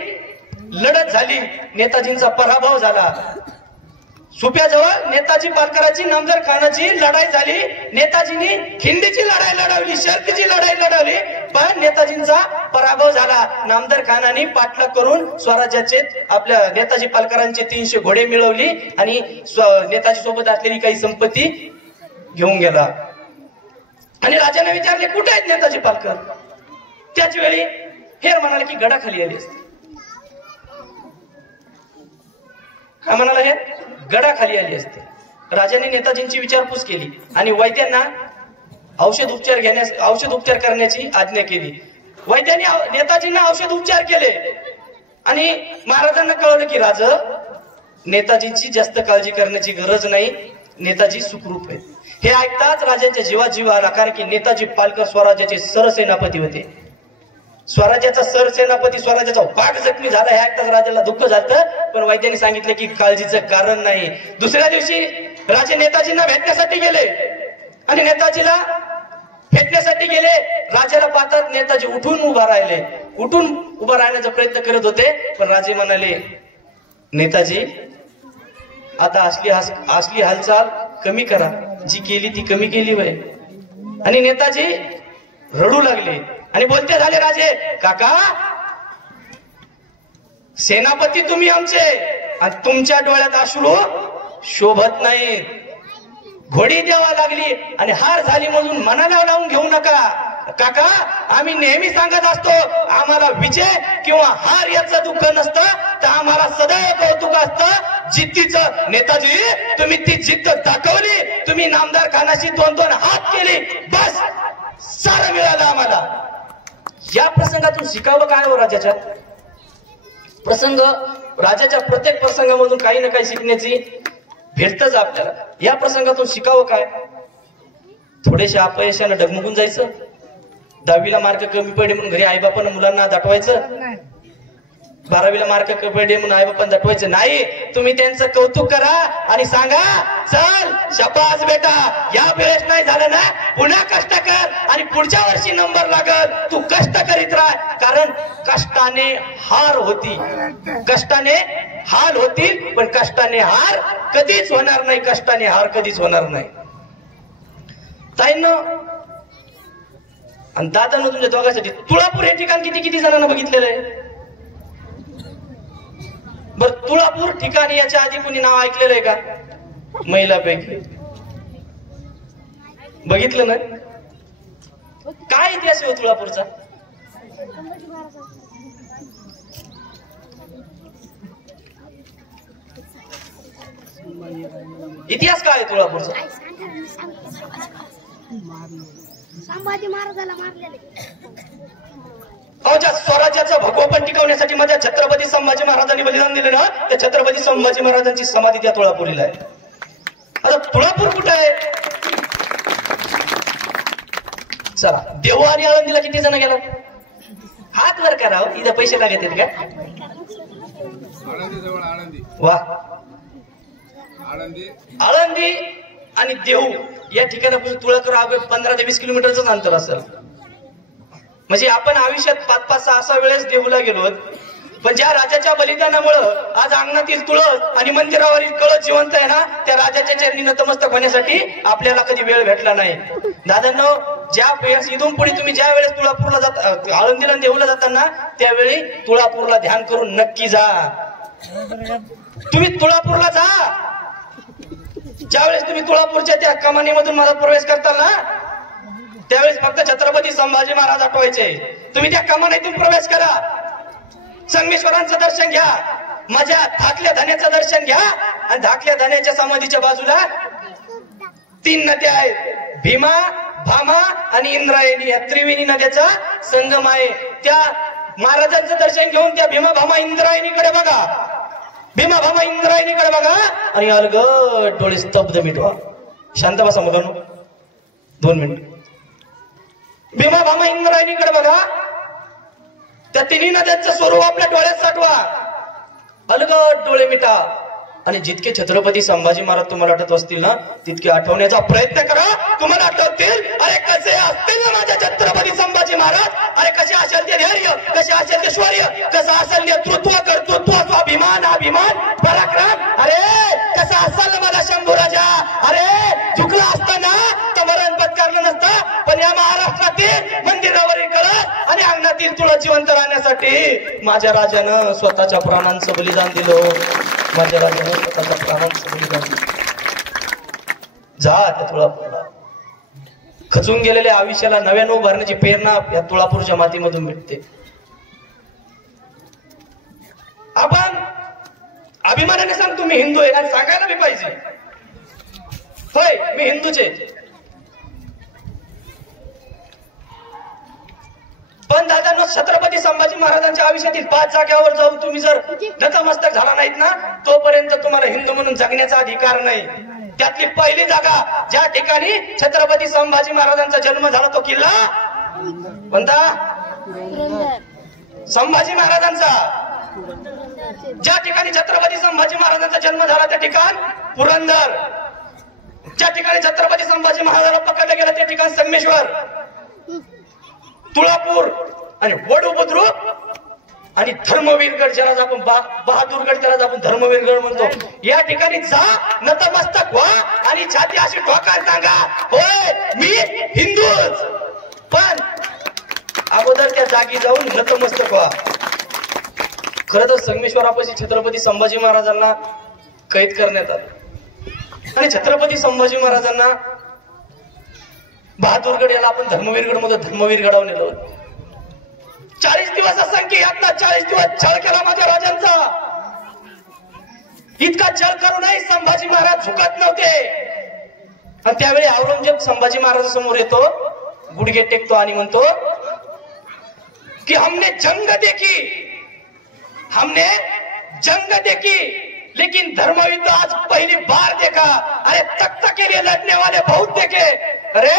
लढत झाली. नेताजींचा पराभव झाला. सुप्याजवळ नेताजी पालकरांची नामदार खानाची लढाई झाली. नेताजींनी खिंडीची लढाई लढवली, शर्तीची लढाई लढवली, पण नेताजींचा पराभव झाला. नामदार खानाने पाठलाग करून स्वराज्याचे आपल्या नेताजी पालकरांचे 300 घोडे मिळवली आणि नेताजी सोबत असलेली काही संपत्ती घेऊन गेला. आणि राजाने विचारले, कुठे आहेत नेताजी पालकर? त्याच वेळी हेर म्हणाले की गडाखाली आली असते. काय म्हणाला? हे गडाखाली आली असते. राजाने नेताजींची विचारपूस केली आणि वैद्यांना औषध उपचार करण्याची आज्ञा केली. वैद्यांनी नेताजींना औषध उपचार केले आणि महाराजांना कळवलं की राजा नेताजींची जास्त काळजी करण्याची गरज नाही, नेताजी सुखरूप आहेत. हे ऐकताच राजांच्या जीवात जीव आला, कारण की नेताजी पालकर स्वराज्याचे सरसेनापती होते. स्वराज्याचा सरसेनापती, स्वराज्याचा वाघ जखमी झाला हे ऐकताच राजाला दुःख झालं. पण वैद्यांनी सांगितले की काळजीचं कारण नाही. दुसऱ्या दिवशी राजे नेताजींना भेटण्यासाठी गेले आणि नेताजीला भेटण्यासाठी गेले. राजाला पाहतात नेताजी उठून उभा राहण्याचा प्रयत्न करत होते. पण राजे म्हणाले, नेताजी आता असली हालचाल कमी करा, जी केली ती कमी केली वय. आणि नेताजी रडू लागले आणि बोलते झाले, राजे काका सेनापती तुम्ही आमचे आणि तुमच्या डोळ्यात अश्रू शोभत नाही. घोडी द्यावा लागली आणि हार झाली म्हणून मनाला लावून घेऊ नका. काका आम्ही नेहमी सांगत असतो, आम्हाला विजय किंवा हार याचं दुःख नसतं, तर आम्हाला सदैव कौतुक असतं जिद्दीचं. नेताजी तुम्ही ती जिद्द दाखवली, तुम्ही नामदार खानाशी 2-2 हात केले, बस सारं मिळालं आम्हाला. या प्रसंगातून शिकावं काय हो? राजाच्या प्रत्येक प्रसंगामधून काही ना काही शिकण्याची भेटतच आपल्याला. या प्रसंगातून शिकावं काय? थोडेशा अपयशानं डगमगून जायचं, 10वीला मार्क कमी पडले म्हणून घरी आईबापानं मुलांना दाटवायचं, 12वीला मार्क कमी पडले म्हणून आईबापानं दाटवायचं नाही. तुम्ही त्यांचं कौतुक करा आणि सांगा, चल शाबास बेटा, या वेळेस नाही झालं ना, पुन्हा कष्ट कर आणि पुढच्या वर्षी नंबर लागल. तू कष्ट करीत राह, कारण कष्टाने हार होती, कष्टाने हाल होतील, पण कष्टाने हार कधीच होणार नाही. कष्टाने हार कधीच होणार नाही. ताईंनो आणि दादांनो, तुमच्या दोघांसाठी तुळापूर हे ठिकाण किती जणांना बघितलेलं आहे? बर, तुळापूर ठिकाणी याच्या आधी कोणी नाव ऐकलेलं आहे का? महिलापैकी बघितलं ना? काय इतिहास आहे तुळापूरचा? इतिहास काय आहे तुळापूरचा? संभाजी महाराजाला मारलेले. अहो, ज्या स्वराज्याचं भगवपण टिकवण्यासाठी माझ्या छत्रपती संभाजी महाराजांनी बलिदान दिले ना, त्या छत्रपती संभाजी महाराजांची समाधी त्या तुळापुरीला आहे. आता तुळापूर कुठं आहे? चला, देऊ आणि आळंदीला किती जण गेला? हात वर करा. इथं पैसे लागत आहेत का? वा, आळंदी आणि देऊ या ठिकाणापासून तुळापूर 15 ते 20 किलोमीटरच अंतर असेल. म्हणजे आपण आयुष्यात 5-5, 6 वेळेस देऊला गेलो, पण ज्या राजाच्या बलिदानामुळं आज अंगणातील तुळस आणि मंदिरावरील कळस जिवंत आहे ना, त्या राजाच्या चरणी नतमस्तक होण्यासाठी आपल्याला कधी वेळ भेटला नाही. दादांनो, ज्या वेळेस इथून पुढे तुम्ही ज्या वेळेस तुळापूरला जाता, आळंदीला देऊला जाताना, त्यावेळी तुळापूरला ध्यान करून नक्की जा. तुम्ही तुळापूरला जा. ज्यावेळेस तुम्ही तुळापूरच्या त्या कमानीमधून माझा प्रवेश करताल ना, त्यावेळेस फक्त छत्रपती संभाजी महाराज आठवायचे. तुम्ही त्या कमानीतून प्रवेश करा, संगमेश्वरांचं दर्शन घ्या, माझ्या धाकल्या धन्याचं दर्शन घ्या, आणि धाकल्या धन्याच्या समाधीच्या बाजूला 3 नद्या आहेत, भीमा, भामा आणि इंद्रायणी. या त्रिवेणी नद्याचा संगम आहे. त्या महाराजांचं दर्शन घेऊन त्या भीमा, भामा, इंद्रायणीकडे बघा. भीमा, भामा, इंद्रायणीकडे बघा आणि अलगद डोळे स्तब्ध मिटवा. शांत बसा मुलांनो, 2 मिनिट. भीमा, भामा, इंद्रायणीकडे बघा. त्या 3 नद्यांचं स्वरूप आपल्या डोळ्यात साठवा. अलगद डोळे मिटा आणि जितके छत्रपती संभाजी महाराज तुम्हाला आठवत असतील ना, तितके आठवण्याचा प्रयत्न करा. तुम्हाला आठवतील, अरे कसे असतील ना माझ्या छत्रपती संभाजी महाराज, अरे कसे असेल ते धैर्य, कसे असेल ते शौर्य, कसं असेल नेतृत्व, कर्तृत्व, स्वाभिमान, अभिमान, पराक्रम. अरे कसा असाल माझा शंभू राजा. अरे झुकला असताना तर मरण पत्करलं नसतं, पण या महाराष्ट्रातील मंदिरावरील कळस आणि अंगणातील तुळस जिवंत राहण्यासाठी माझ्या राजानं स्वतःच्या प्राणांचं बलिदान दिलं. माझ्या राजानं स्वतःच्या प्राणांचं बलिदान दिलं. जा त्या तुळापूरला. खचून गेलेल्या आयुष्याला नव्यानं उभारण्याची प्रेरणा या तुळापूरच्या मातीमधून भेटते. आपण अभिमानाने सांगतो मी हिंदू आहे, आणि सांगायला मी पाहिजे, होय मी हिंदूचे. पण दादांनो, छत्रपती संभाजी महाराजांच्या आयुष्यातील 5 जाग्यावर जाऊन तुम्ही जर नतमस्तक झाला नाहीत ना, तोपर्यंत तुम्हाला हिंदू म्हणून जगण्याचा अधिकार नाही. त्यातली पहिली जागा ज्या ठिकाणी छत्रपती संभाजी महाराजांचा जन्म झाला, तो किल्ला कोणता? संभाजी महाराजांचा. ज्या ठिकाणी छत्रपती संभाजी महाराजांचा जन्म झाला ते ठिकाण पुरंदर. ज्या ठिकाणी छत्रपती संभाजी महाराजांना पकडलं गेलं ते ठिकाण संगमेश्वर, तुळापूर आणि वडुबुद्रुक आणि धर्मवीरगड, ज्याला आपण बहादूरगड, त्याला आपण धर्मवीरगड म्हणतो. या ठिकाणी जा, नतमस्तक व्हा आणि छाती अशी ठोकायला सांगा, होय मी हिंदूच. पण अगोदर त्या जागी जाऊन नतमस्तक व्हा. खरं तर संगमेश्वरापाशी छत्रपती संभाजी महाराजांना कैद करण्यात आलं आणि छत्रपती संभाजी महाराजांना बहादूरगड, याला आपण धर्मवीरगड मध्ये धर्मवीरगडावर नेलं. 40 दिवस असंख्य यातना, 40 दिवस छळ केला माझ्या राजांचा. इतका छळ करूनही संभाजी महाराज झुकत नव्हते. आणि त्यावेळी औरंगजेब संभाजी महाराजांसमोर येतो, गुडघे टेकतो आणि म्हणतो की हमने जंग देखी लेकिन धर्मयुद्ध आज पहली बार देखा. अरे तख्त के लिए लड़ने वाले बहुत देखे, अरे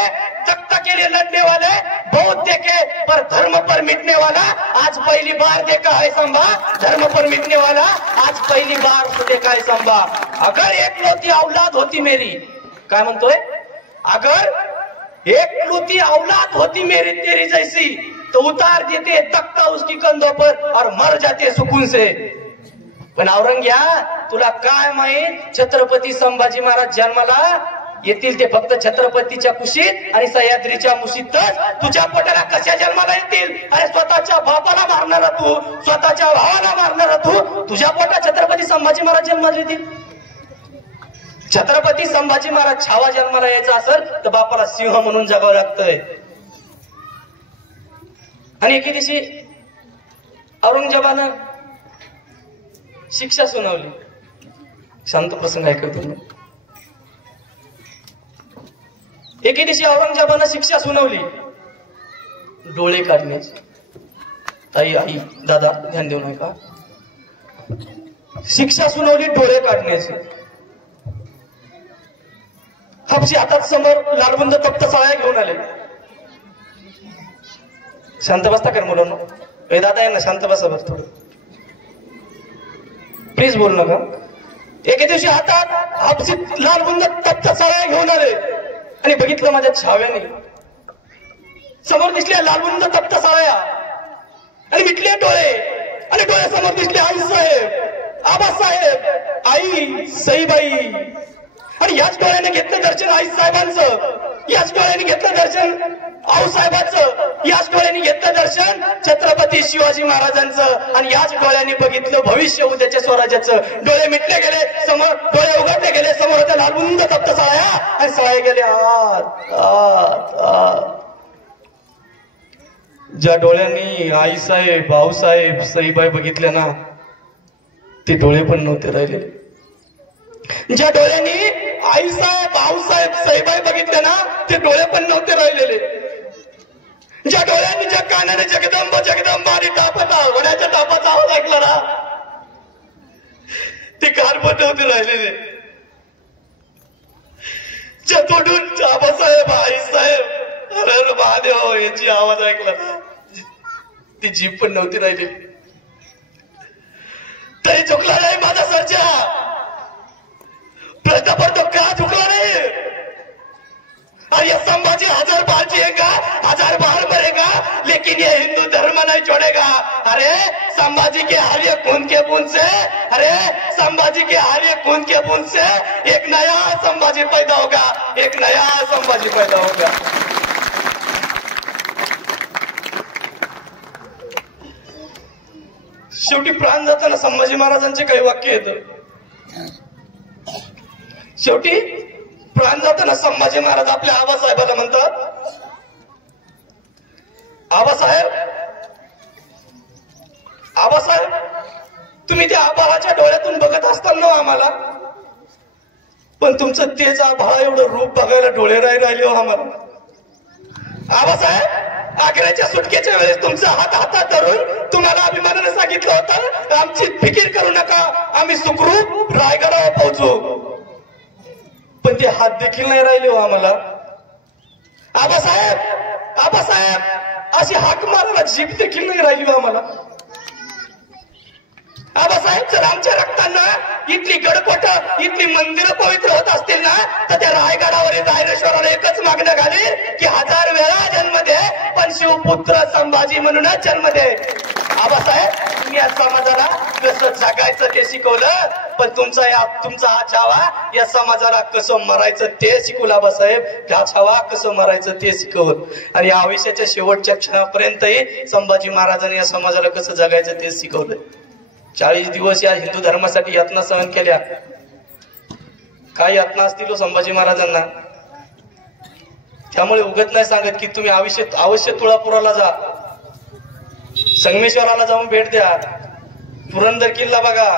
तख्त के लिए लड़ने वाले बहुत देखे, पर धर्म पर मिटने वाला आज पहली बार देखा है संभा. धर्म पर मिटने वाला आज पहली बार देखा है संभा. अगर एकलौती औलाद होती मेरी, काय म्हणतोय, अगर एकलौती औलाद होती मेरी तेरी जैसी, तो उतार देते तख्ता उसकी कंधों पर और मर जाते सुकून से. पण औरंग्या, तुला काय माहित, छत्रपती संभाजी महाराज जन्माला येतील ते फक्त छत्रपतीच्या कुशीत आणि सह्याद्रीच्या मुशीतच. तुझ्या पोटाला कशा जन्माला येतील? अरे स्वतःच्या बापाला मारणारा तू, स्वतःच्या भावाला मारणारा तू, तुझ्या पोटात छत्रपती संभाजी महाराज जन्माला येतील. छत्रपती संभाजी महाराज छावा जन्माला यायचा असेल तर बापाला सिंह म्हणून जगावं लागतंय. आणि एके दिवशी औरंगजेबानं शिक्षा सुनावली. शांत प्रसंग ऐकतो. एके दिवशी औरंगजेबानं शिक्षा सुनावली डोळे काढण्याची. ताई, आई, दादा ध्यान देऊ नका. शिक्षा सुनावली डोळे काढण्याची. हापशी हातात समोर लालबुंद तप्त साळ्या घेऊन आले. शांत बसता कर मुलांना. ए दादा आहे ना, शांत बसा बस थोडं, प्लीज बोल नका. एके दिवशी हातात हापशीत लालबुंद तप्त साळ्या घेऊन आले आणि बघितलं माझ्या छाव्याने. समोर दिसल्या लालबुंद तप्त साळ्या आणि मिटले डोळे आणि डोळ्यासमोर दिसले आई साहेब, आबासाहेब, आई सईबाई. आणि याच डोळ्याने घेतलं दर्शन आई साहेबांचं, याच डोळ्याने घेतलं दर्शन आऊसाहेबांचं, याच डोळ्याने घेतलं दर्शन छत्रपती शिवाजी महाराजांचं आणि याच डोळ्याने बघितलं भविष्य उद्याच्या स्वराज्याचं. डोळे मिटले गेले, समोर डोळे उघडले गेले, समोर होत्या लालबुंद तप्त साळ्या आणि साळ्या गेले आत आत आत. ज्या डोळ्यांनी आईसाहेब, भाऊसाहेब, सईबाई बघितल्या ना, ते डोळे पण नव्हते राहिलेले. ज्या डोळ्यांनी आईसाहेब, भाऊसाहेब, सईबाई बघितले ना, ते डोळे पण नव्हते राहिलेले. ज्या डोळ्यांनी, ज्या कानाने जगदंब जगदंब आणि टापाचा होण्याच्या टापाचा आवाज ऐकला ना, ते कान पण नव्हते राहिलेले. ज्या तोडून आबासाहेब, आईसाहेब, हर महादेव यांची आवाज ऐकला ना, ती जीभ पण नव्हती राहिली. तरी चुकला नाही माझा सर्जा. प्रश्न पडतो का चुकला नाही? ये संभाजी 1000 बार जिएगा, 1000 बार मरेगा, लेकिन ये हिंदू धर्म नहीं छोड़ेगा. अरे संभाजी के हालिए खून के बूंद से, अरे संभाजी के हालिए खून के बूंद से एक नया संभाजी पैदा होगा, एक नया संभाजी पैदा होगा. शेवटी प्राण जाताना संभाजी महाराजांचे काही वाक्य येतं. शेवटी प्राण जाताना संभाजी महाराज आपल्या आबासाहेबाला म्हणतात, आबासाहेब, आबासाहेब, तुम्ही त्या आबाळाच्या डोळ्यातून बघत असताल ना आम्हाला, पण तुमचं तेच आभाळ एवढं रूप बघायला डोळे राहिले हो आम्हाला. आबासाहेब, आग्र्याच्या सुटकेच्या वेळेस तुमचा हात हातात धरून तुम्हाला अभिमानाने सांगितलं होतं, आमची फिकीर करू नका, आम्ही सुखरूप रायगडावर पोहोचू. पण ते हात देखील नाही राहिले हो आम्हाला. आबासाहेब, आबासाहेब अशी हाक मारायला जीभ देखील नाही राहिली हो आम्हाला. आबासाहेब, जर आमच्या रक्तांना इथली गडकोट, इथली मंदिरं पवित्र होत असतील ना, तर त्या रायगडावरील रायरेश्वराला एकच मागणं घालील की 1000 वेळा जन्म दे, पण शिवपुत्र संभाजी म्हणूनच जन्म दे. आबासाहेब, तुम्ही या समाजाला कसं जगायचं ते शिकवलं, पण तुमचा हा छावा या समाजाला कसं मरायचं ते शिकवलं. आबासाहेब, हा छावा कसं मरायचं ते शिकवलं आणि आयुष्याच्या शेवटच्या क्षणापर्यंतही संभाजी महाराजांनी या समाजाला कसं जगायचं ते शिकवलं. 40 दिवस या हिंदू धर्मासाठी यातना सहन केल्या. काय यातना असतील संभाजी महाराजांना. त्यामुळे उगत नाही सांगत की तुम्ही अवश्य तुळापुराला जा, संगमेश्वराला जाऊन भेट द्या, पुरंदर किल्ला बघा.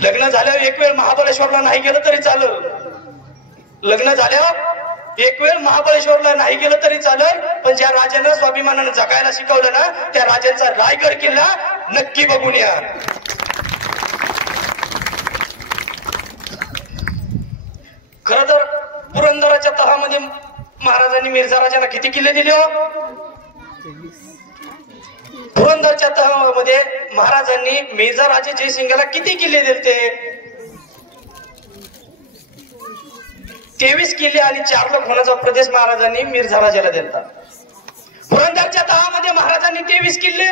लग्न झाल्यावर एक वेळ महाबळेश्वरला नाही गेलं तरी चालेल. लग्न झाल्यावर एक वेळ महाबळेश्वरला नाही गेलं तरी चालेल, पण ज्या राजानं स्वाभिमानानं जगायला शिकवलं ना, त्या राजांचा रायगड किल्ला नक्की बघून या. खर तर पुरंदराच्या तहामध्ये महाराजांनी मिर्झा राजांना किती किल्ले दिले हो? पुरंदरच्या तहामध्ये महाराजांनी मिर्झा राजे जयसिंगला किती किल्ले दिले? 23 किल्ले आणि 4 लाख होण्याचा प्रदेश महाराजांनी मिर्झा राजाला दिला. पुरंदरच्या तहामध्ये महाराजांनी 23 किल्ले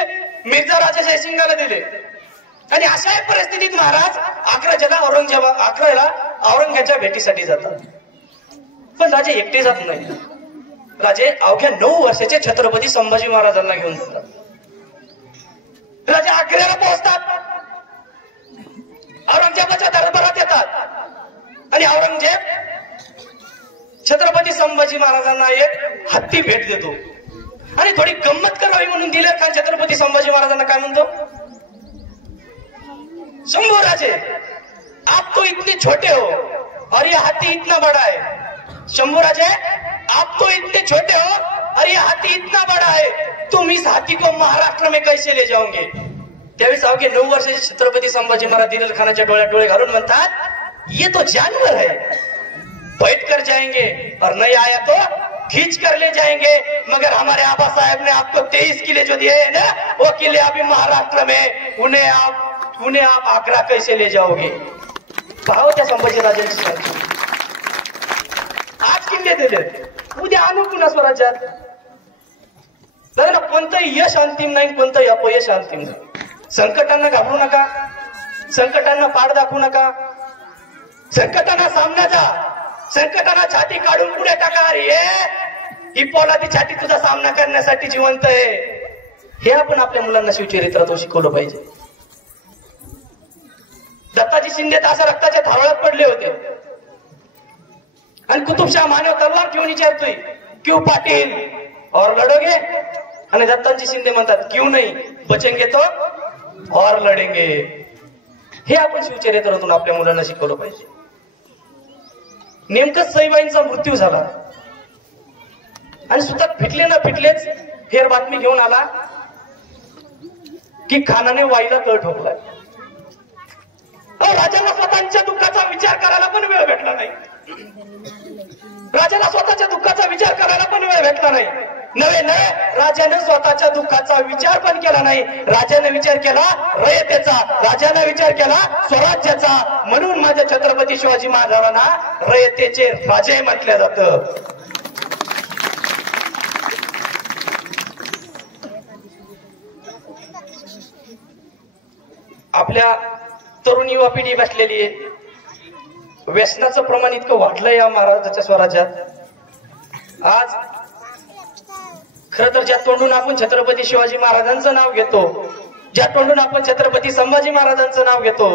मिर्झा राजा जयसिंगला दिले. आणि अशा परिस्थितीत महाराज आग्र्याला औरंगजेबाच्या भेटीसाठी जातात. पण राजे एकटे जात नाही. राजे अवघ्या 9 वर्षाचे छत्रपती संभाजी महाराजांना घेऊन जातात. राजे आग्र्याला पोहोचतात, औरंगजेबाच्या दरबारात येतात आणि औरंगजेब छत्रपती संभाजी महाराजांना एक हत्ती भेट देतो. आणि थोडी गंमत करावी म्हणून दिलेर खान छत्रपती संभाजी महाराजांना काय म्हणतो, शंभू राजे आप तो इतने छोटे हो, और ये हाथी इतना बड़ा है। शंभू राजे, आप तो इतने छोटे हो और ये हाथी इतना बड़ा है, तुम इस हाथी को महाराष्ट्र में कैसे ले जाओगे? त्यावेळेस अवघे 9 वर्षाचे छत्रपती संभाजी महाराज दिलेर खानाच्या डोळ्यात डोळे घालून म्हणतात, ये तो जानवर है, बैठ कर जाएंगे और नहीं आया तो खींच कर ले जाएंगे, मगर हमारे आबा साहब ने आपको 23 किले जो दिए हैं ना, वो किले अभी महाराष्ट्र में, उन्हें आप आगरा कैसे ले जाओगे? पाहो त्या संभाजी राजांची सांगतो, आज किल्ले दिले, उद्या आणू पुन्हा स्वराज्यात. कोणतंही यश अंतिम नाही, कोणतंही अपयश अंतिम नाही. संकटांना घाबरू नका, संकटांना पाड दाखवू नका, संकटांना सामना जा, संकटांना छाती काढून पुढे टाका. अरे ही पोलादी छाती तुझा सामना करण्यासाठी जिवंत आहे. हे आपण आपल्या मुलांना शिवचरित्रातून शिकवलं पाहिजे. दत्ताजी शिंदे तर असं रक्ताच्या थावळात पडले होते आणि कुतुबशाह मानव तलवार घेऊन विचारतोय, क्यू पाटील और लढोगे? आणि दत्ताजी शिंदे म्हणतात, क्यू नाही, बचेंगे तो और लढेंगे. हे आपण शिवचरित्रातून आपल्या मुलांना शिकवलं पाहिजे. नेमकं सईबाईंचा मृत्यू झाला आणि सुद्धा फिटले ना फिटलेच फेर बातमी घेऊन आला की खानाने वाईला तळ ठोकलाय. राजाला स्वतःच्या दुःखाचा विचार करायला पण वेळ भेटला नाही. राजाला स्वतःच्या दुःखाचा विचार करायला पण वेळ भेटला नाही. नवे राजाने स्वतःच्या दुःखाचा विचार पण केला नाही. राजाने विचार केला रयतेचा, राजाने विचार केला स्वराज्याचा. म्हणून माझ्या छत्रपती शिवाजी महाराजांना रयतेचे राजे म्हटलं जातं. आपल्या तरुण युवा पिढी बसलेली आहे. व्यसनाचं प्रमाण इतकं वाढलंय या महाराजाच्या स्वराज्यात. आज खरं तर ज्या तोंडून आपण छत्रपती शिवाजी महाराजांचं नाव घेतो, ज्या तोंडून आपण छत्रपती संभाजी महाराजांचं नाव घेतो,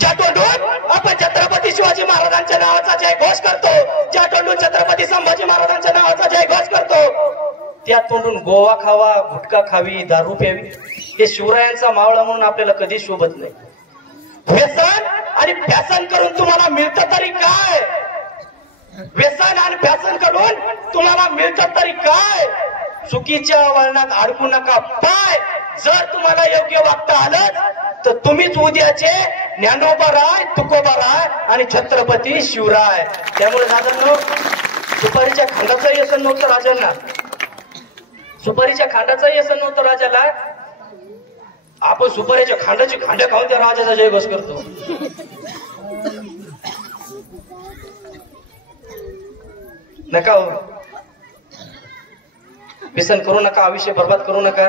ज्या तोंडून आपण छत्रपती शिवाजी महाराजांच्या नावाचा जयघोष करतो, ज्या तोंडून छत्रपती संभाजी महाराजांच्या नावाचा जयघोष करतो, त्या तोंडून गोवा खावा, गुटखा खावी, दारू प्यावी, हे शिवरायांचा मावळा म्हणून आपल्याला कधी शोभत नाही. व्यसन आणि फॅशन करून तुम्हाला मिळतं तरी काय? व्यसन आणि फॅशन करून तुम्हाला मिळतं तरी काय? चुकीच्या वळणात अडकू नका पाय. जर तुम्हाला योग्य वागता आलं तर तुम्हीच उद्याचे ज्ञानोबा राय, तुकोबा राय आणि छत्रपती शिवराय. त्यामुळे दादांनो, सुपारीच्या खांडाचं व्यसन नव्हतं राजांना, सुपारीच्या खांडाचं व्यसन नव्हतं राजाला. आपण सुपारीच्या खांडाची खांड्या खाऊन त्या राजाचा जयघोष करतो. नका हो, व्यसन करू नका, आयुष्य बर्बाद करू नका.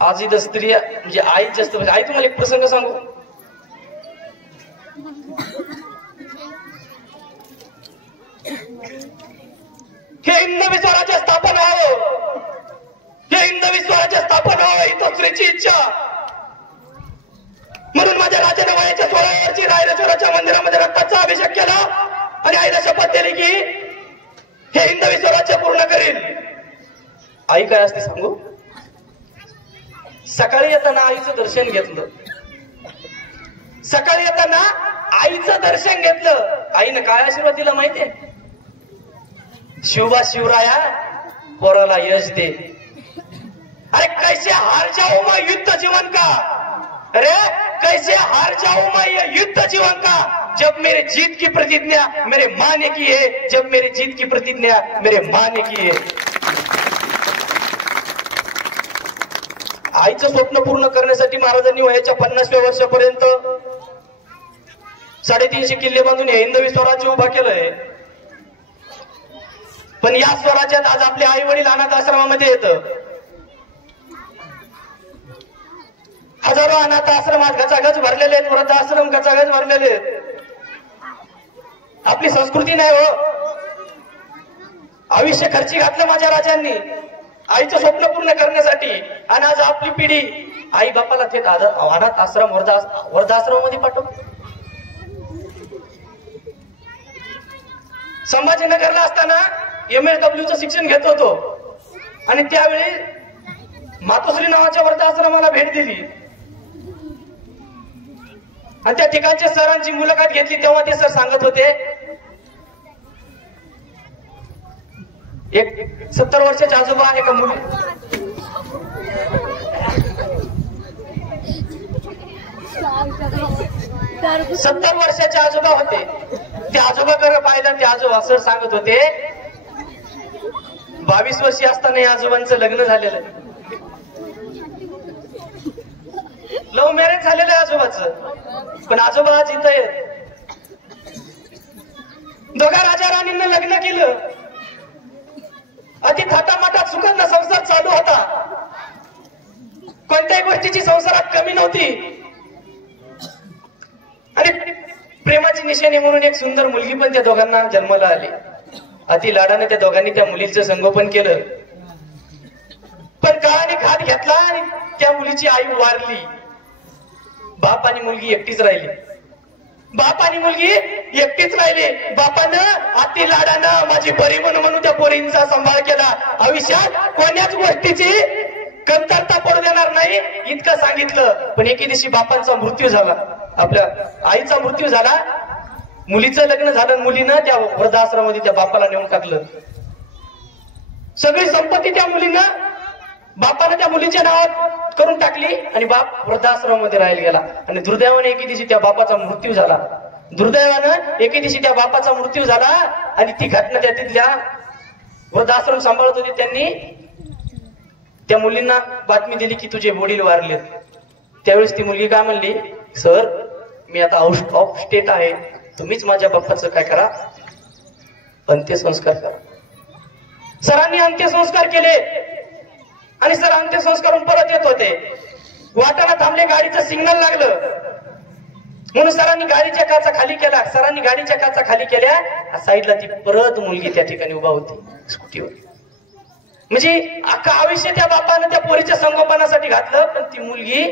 आज इथं स्त्रिया म्हणजे आई जास्त, आई तुम्हाला एक प्रसंग सांगू. हे हिंदवी स्वराज्य स्थापन व्हावं, हे हिंदवी स्वराज्य स्थापन व्हावं ही तो स्त्रीची इच्छा. म्हणून माझ्या राजाने वयाच्या 16 वर्षी रायरेश्वराच्या मंदिरामध्ये रक्ताचा अभिषेक केला आणि आईला शपथ दिली की हे हिंदवी स्वराज्य पूर्ण करील. आई काय असते सांगू? सकाळी येताना आईचं दर्शन घेतलं, सकाळी येताना आईचं दर्शन घेतलं. आईनं काय आशीर्वाद दिला माहितीये? शिवबा शिवराया पोराला यश दे. अरे कैसे हार जाऊ मैं युद्ध जीवन का, अरे कैसे हार जाऊं मैं ये युद्ध जीवन का, जब मेरे जीत की प्रतिज्ञा मेरे माँ ने की है, जब मेरी जीत की प्रतिज्ञा मेरे माँ ने की है. आईचं स्वप्न पूर्ण करण्यासाठी महाराजांनी वयाच्या 50व्या वर्षापर्यंत 350 किल्ले बांधून हे हिंदवी स्वराज्य उभा केलंय. पण या स्वराज्यात आज आपले आई वडील अनाथ आश्रमामध्ये येतं. हजारो अनाथ आश्रम आज गचागच भरलेले आहेत, वृद्ध आश्रम गचागच भरलेले आहेत. आपली संस्कृती नाही हो. आयुष्य खर्ची घातलं माझ्या राजांनी आईचं स्वप्न पूर्ण करण्यासाठी, आणि आज आपली पिढी आई बापाला थेट अनाथ आश्रम, वृद्धाश्रमामध्ये पाठवतो. संभाजीनगरला असताना MLW चं शिक्षण घेत होतो आणि त्यावेळी मातोश्री नावाच्या वृद्धाश्रमाला भेट दिली. आणि त्या ठिकाणच्या सरांची मुलाखत घेतली तेव्हा ते सर सांगत होते, एक 70 वर्षाचे आजोबा एका मुली 70 वर्षाचे आजोबा होते. ते आजोबाकडे पाहिलं, ते आजोबा सर सांगत होते 22 वर्षी असताना या आजोबांचं लग्न झालेलं, लव्ह मॅरेज झालेलं आहे आजोबाचं. पण आजोबा आज इथं आहेत. दोघा राजा राणींना लग्न केलं, अति थाटामाटात सुगंध संसार चालू होता. कोणत्याही गोष्टीची संसारात कमी नव्हती. आणि प्रेमाची निशाणी म्हणून एक सुंदर मुलगी पण त्या दोघांना जन्माला आली. अति लाडाने त्या दोघांनी त्या मुलीचं संगोपन केलं. पण काळाने घात घेतला आणि त्या मुलीची आई वारली. बाप आणि मुलगी एकटीच राहिली. बाप आणि मुलगी एकटीच राहिली. बापानं अति लाडानं माझी बरी म्हणून त्या पोरींचा सांभाळ केला. आयुष्यात कोण्याच गोष्टीची कमतरता पडू देणार नाही इतकं सांगितलं. पण एके दिवशी बापांचा मृत्यू झाला, आपल्या आईचा मृत्यू झाला. मुलीचं लग्न झालं, मुलीनं त्या वृद्धाश्रमामध्ये त्या बापाला नेऊन टाकलं. सगळी संपत्ती त्या मुलीनं बापानं त्या मुलीच्या नावात करून टाकली आणि बाप वृद्धाश्रमामध्ये राहायला गेला. आणि दुर्दैवाने एके दिवशी त्या बापाचा मृत्यू झाला. दुर्दैवानं एके दिवशी त्या बापाचा मृत्यू झाला आणि ती घटना त्या तिथल्या वृद्धाश्रम सांभाळत होते त्यांनी त्या मुलींना बातमी दिली की तुझे वडील वारलेत. त्यावेळेस ती मुलगी काय म्हणली, सर मी आता आउट ऑफ स्टेट आहे, तुम्हीच माझ्या बाप्पाचं काय करा, अंत्यसंस्कार करा. सरांनी अंत्यसंस्कार केले आणि सर अंत्यसंस्कारून परत येत होते. वाटाला थांबले, गाडीचं सिग्नल लागलं म्हणून सरांनी गाडीच्या काचा खाली केला. सरांनी गाडीच्या काचा खाली केल्या, साईडला ती परत मुलगी त्या ठिकाणी उभा होती स्कूटीवर. म्हणजे अख्खा आयुष्य त्या बापानं त्या पोरीच्या संगोपनासाठी घातलं, पण ती मुलगी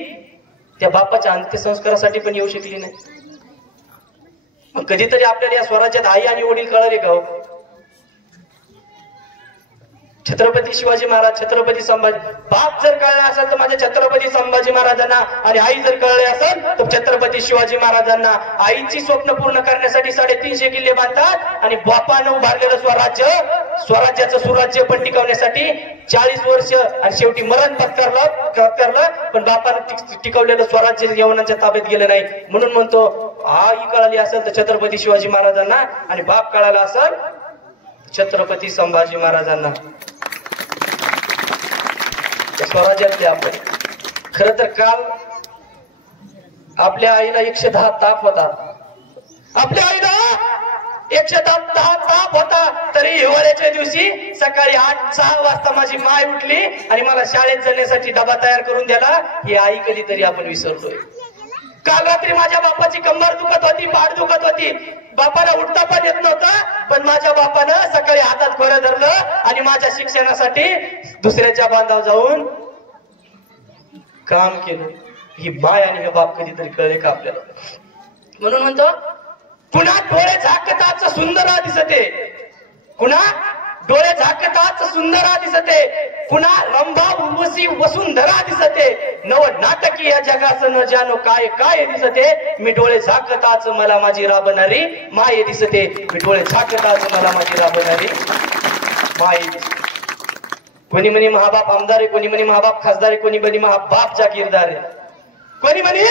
त्या बापाच्या अंत्यसंस्कारासाठी पण येऊ शकली नाही. मग कधीतरी आपल्याला या स्वराज्यात आई आणि वडील कळले का? छत्रपती शिवाजी महाराज, छत्रपती संभाजी, बाप जर कळला असेल तर माझ्या छत्रपती संभाजी महाराजांना, आणि आई जर कळले असेल तर छत्रपती शिवाजी महाराजांना. आईची स्वप्न पूर्ण करण्यासाठी 350 किल्ले बांधतात आणि बापानं उभारलेलं स्वराज्याचं सुराज्य पण टिकवण्यासाठी 40 वर्ष आणि शेवटी मरण पत्करलं. पण बापानं टिकवलेलं स्वराज्य यवनांच्या ताब्यात गेलं नाही. म्हणून म्हणतो आई कळाली असेल तर छत्रपती शिवाजी महाराजांना आणि बाप कळाला असेल छत्रपती संभाजी महाराजांना. स्वराज्यातले आपण खर तर काल आपल्या आईला 110 ताप होता. आपल्या आईला 110 ताप होता. तरी हिवाळ्याच्या दिवशी सकाळी 8-6 वाजता माझी माय उठली आणि मला शाळेत जाण्यासाठी डबा तयार करून दिला. ही आई कधीतरी आपण विसरतोय. काल रात्री माझ्या बापाची कंबर दुखत होती, पाठ दुखत होती, बापाला उठता पण येत नव्हता, पण माझ्या बापानं सकाळी हातात खोरं धरलं आणि माझ्या शिक्षणासाठी दुसऱ्याच्या बांधावर जाऊन काम केलं. ही बाय आणि हे बाप कधीतरी कळले का आपल्याला? म्हणून म्हणतो कुणा डोळे झाकताच सुंदर दिसते, कुणा डोळे झाकताच सुंदर दिसते, कुणा रंभा उर्वशी वसुंधरा दिसते, नव नाटकी या जगाचं न जानो काय काय दिसते. मी डोळे झाकताच मला माझी राबणारी माये दिसते, मी डोळे झाकताच मला माझी राबणारी माये दिसते. कोणी म्हणे महाबाप आमदार आहे, कोणी म्हणे महाबाप खासदार आहे, कोणी म्हणे महाबाप जागीरदार आहे, कोणी म्हणे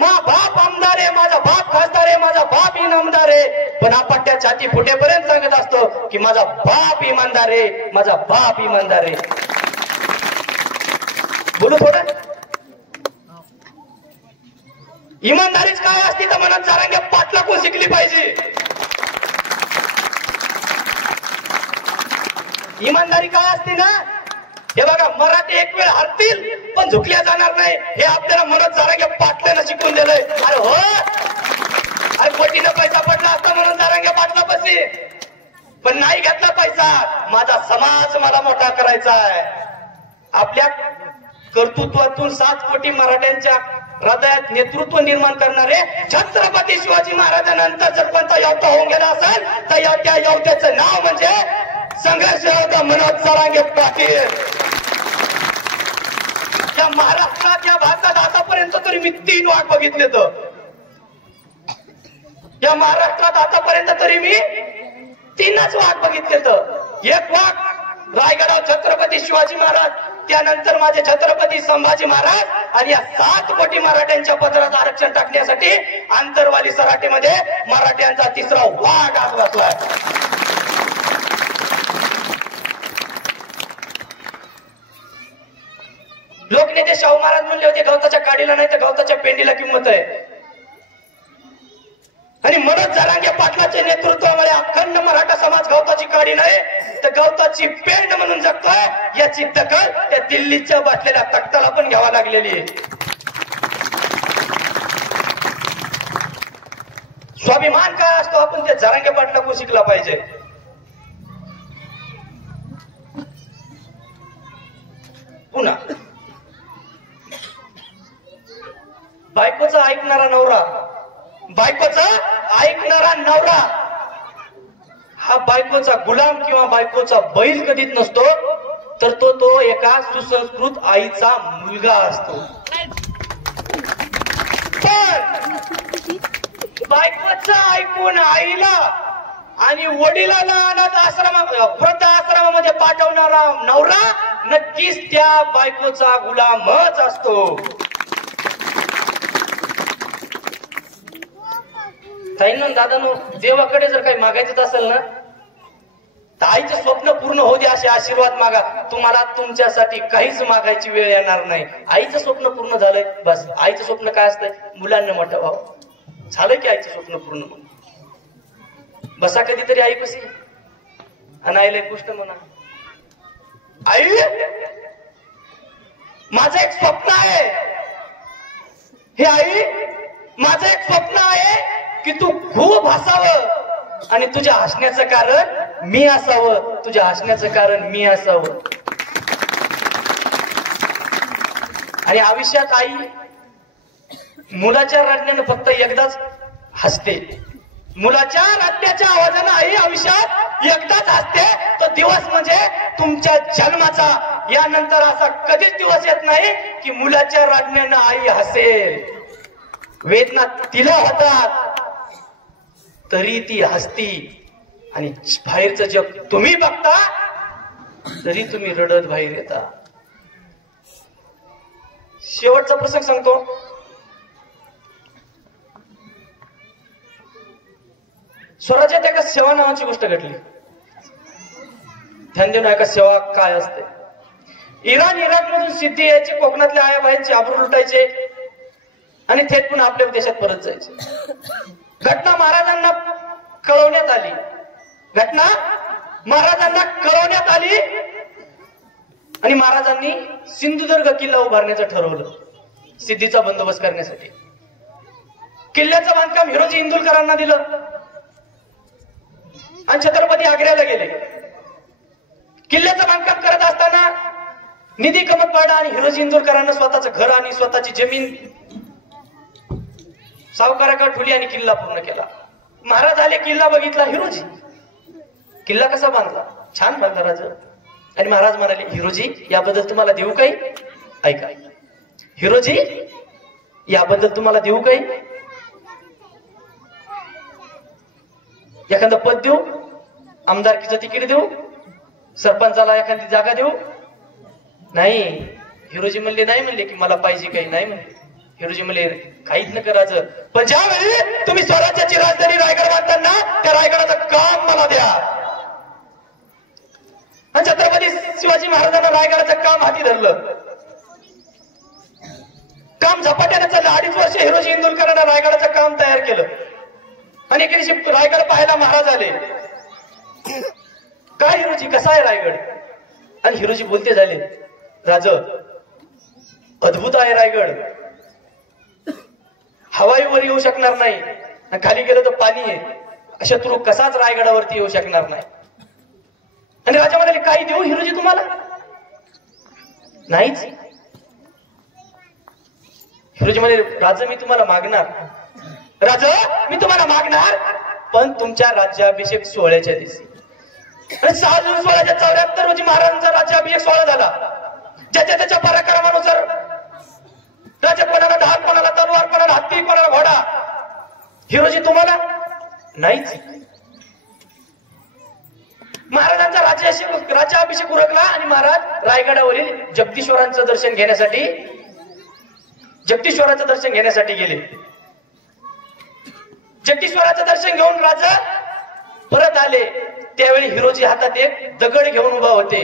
बाप आमदार आहे, माझा बाप खासदार आहे, माझा बाप इनामदार आहे. पण आपट्या छाती फुटेपर्यंत सांगत असतो की माझा बाप इमानदार आहे, माझा बाप इमानदार आहे. बोलू थोडं. इमानदारीच काय असती तर मनात जारांगे पाटलाकून शिकली पाहिजे. इमानदारी काय असते ना, हे बघा मराठी एक वेळ हरतील पण झुकल्या जाणार नाही, हे आपल्याला म्हणत जारांगे पाटलानं शिकून दिलंय. अरे हो, अरे कोटीनं पैसा पडला असता म्हणून जारांगे पाटला बसी, पण नाही घेतला पैसा. माझा समाज मला मोठा करायचा आहे. आपल्या कर्तृत्वातून 7 कोटी मराठ्यांच्या हृदयात नेतृत्व निर्माण करणारे छत्रपती शिवाजी महाराजांनंतर जर कोणता योद्धा होऊन गेला असेल तर त्या योद्ध्याचं नाव म्हणजे संघर्ष योद्धा मनोज जरांगे पाटील. या महाराष्ट्रात, या भारतात आतापर्यंत तरी मी 3 वाट बघितले. तर या महाराष्ट्रात आतापर्यंत तरी मी 3च वाघ बघितले. तर एक वाघ रायगडावर छत्रपती शिवाजी महाराज, त्यानंतर माझे छत्रपती संभाजी महाराज आणि या 7 कोटी मराठ्यांच्या पदरात आरक्षण टाकण्यासाठी आंतरवाली सराटीमध्ये मराठ्यांचा 3रा वाघ आज बसलाय. लोकनेते शाहू महाराज म्हणले होते गवताच्या काडीला नाही तर गवताच्या पेंडीला किंमत आहे. आणि मनोज जरांगे पाटलाच्या नेतृत्वामुळे अखंड मराठा समाज गवताची काडी नाही तर गवताची पेंड म्हणून जगतोय. याची दखल त्या दिल्लीच्या बसलेल्या तख्ताला पण घ्यावा लागलेली आहे. स्वाभिमान काय असतो आपण त्या जरांगे पाटलाकडून शिकला पाहिजे. पुन्हा बायकोचा ऐकणारा नवरा, बायकोचा ऐकणारा नवरा हा बायकोचा गुलाम किंवा बायकोचा बैल कधीच नसतो, तर तो एका सुसंस्कृत आईचा मुलगा असतो. पण बायकोचं ऐकून आईला आणि वडिलाला अनाथ वृद्ध आश्रमामध्ये पाठवणारा नवरा नक्कीच त्या बायकोचा गुलामच असतो. ताईंनो दादांनो, देवाकडे जर काही मागायचं असेल ना तर आईचे स्वप्न पूर्ण होऊ दे असे आशीर्वाद मागा. तुम्हाला तुमच्यासाठी काहीच मागायची वेळ येणार नाही. आईचं स्वप्न पूर्ण झालंय बस. आईचं स्वप्न काय असतंय? मुलांना मोठं व्हावं. झालंय की आईचं स्वप्न पूर्ण म्हणून बसा कधीतरी आई कशी आणि आईला एक गोष्ट म्हणा, आई माझं एक स्वप्न आहे. हे आई माझं एक स्वप्न आहे की तू खूप हसावं आणि तुझ्या हसण्याचं कारण मी असावं. तुझ्या हसण्याचं कारण मी असावं. आणि आयुष्यात आई मुलाच्या रडण्यानं फक्त एकदाच हसते. मुलाच्या रडण्याच्या आवाजानं आई आयुष्यात एकदाच हसते. तो दिवस म्हणजे तुमच्या जन्माचा. यानंतर असा कधीच दिवस येत नाही की मुलाच्या रडण्यानं आई हसेल. वेदना तिला होतात तरी ती हसती. आणि बाहेरचं जग तुम्ही बघता तरी तुम्ही रडत बाहेर येता. शेवटचा प्रसंग सांगतो. स्वराज्यात एका सेवा नावाची गोष्ट घडली. ध्यान देऊन एका सेवा काय असते. इराण इराक मधून सिद्धी यायची, कोकणातल्या आया बायांची आबरू लुटायचे आणि थेट पुन्हा आपल्या देशात परत जायचे. घटना महाराजांना कळवण्यात आली. घटना महाराजांना कळवण्यात आली आणि महाराजांनी सिंधुदुर्ग किल्ला उभारण्याचं ठरवलं सिद्धीचा बंदोबस्त करण्यासाठी. किल्ल्याचं बांधकाम हिरोजी इंदुलकरांना दिलं आणि छत्रपती आग्र्याला गेले. किल्ल्याचं बांधकाम करत असताना निधी कमतपाडा आणि हिरोजी इंदुलकरांना स्वतःचं घर आणि स्वतःची जमीन सावकाराकडे ठेवली आणि किल्ला पूर्ण केला. महाराज आले, किल्ला बघितला. हिरोजी किल्ला कसा बांधला? छान बांधला राजा. आणि महाराज म्हणाले, हिरोजी याबद्दल तुम्हाला देऊ काही? ऐका हिरोजी याबद्दल तुम्हाला देऊ काही? एखादं पद देऊ? आमदारकीचं तिकीट देऊ? सरपंचाला एखादी जागा देऊ? नाही. हिरोजी म्हणले नाही. म्हणले की मला पाहिजे काही नाही. म्हणले हिरोजी म्हणले काहीच न करायचं, पण ज्यावेळी तुम्ही स्वराज्याची राजधानी रायगड बांधताना त्या रायगडाचं काम मला द्या. आणि छत्रपती शिवाजी महाराजांना रायगडाचं काम हाती धरलं. काम झपाट्याने चाललं. 2.5 वर्ष हिरोजी इंदुलकरांना रायगडाचं काम तयार केलं. आणि एके दिवशी रायगड पाहायला महाराज आले. काय हिरोजी कसा आहे रायगड? आणि हिरोजी बोलते झाले, राज अद्भुत आहे रायगड. हवाईवर येऊ शकणार नाही, खाली गेलं तर पाणी आहे. शत्रू कसाच रायगडावरती येऊ शकणार नाही. आणि राजा म्हणाले, काही देऊ हिरोजी तुम्हाला? नाहीच. हिरोजी म्हणाले, राजा मी तुम्हाला मागणार. राजा मी तुम्हाला मागणार, पण तुमच्या राज्याभिषेक सोहळ्याच्या दिवशी. आणि 6 जून 1674 रोजी महाराजांचा राज्याभिषेक सोहळा झाला. ज्याच्या त्याच्या पराक्रमानुसार राजा कोणाला ढाल, कोणाला तलवार, कोणाला हत्ती, कोणाला घोडा. हिरोजी तुम्हाला नाहीच. महाराजांचा राज्याभिषेक उरकला आणि महाराज रायगडावरील जगदीश्वरांचं दर्शन घेण्यासाठी गेले. जगदीश्वराचं दर्शन घेऊन राजा परत आले. त्यावेळी हिरोजी हातात एक दगड घेऊन उभा होते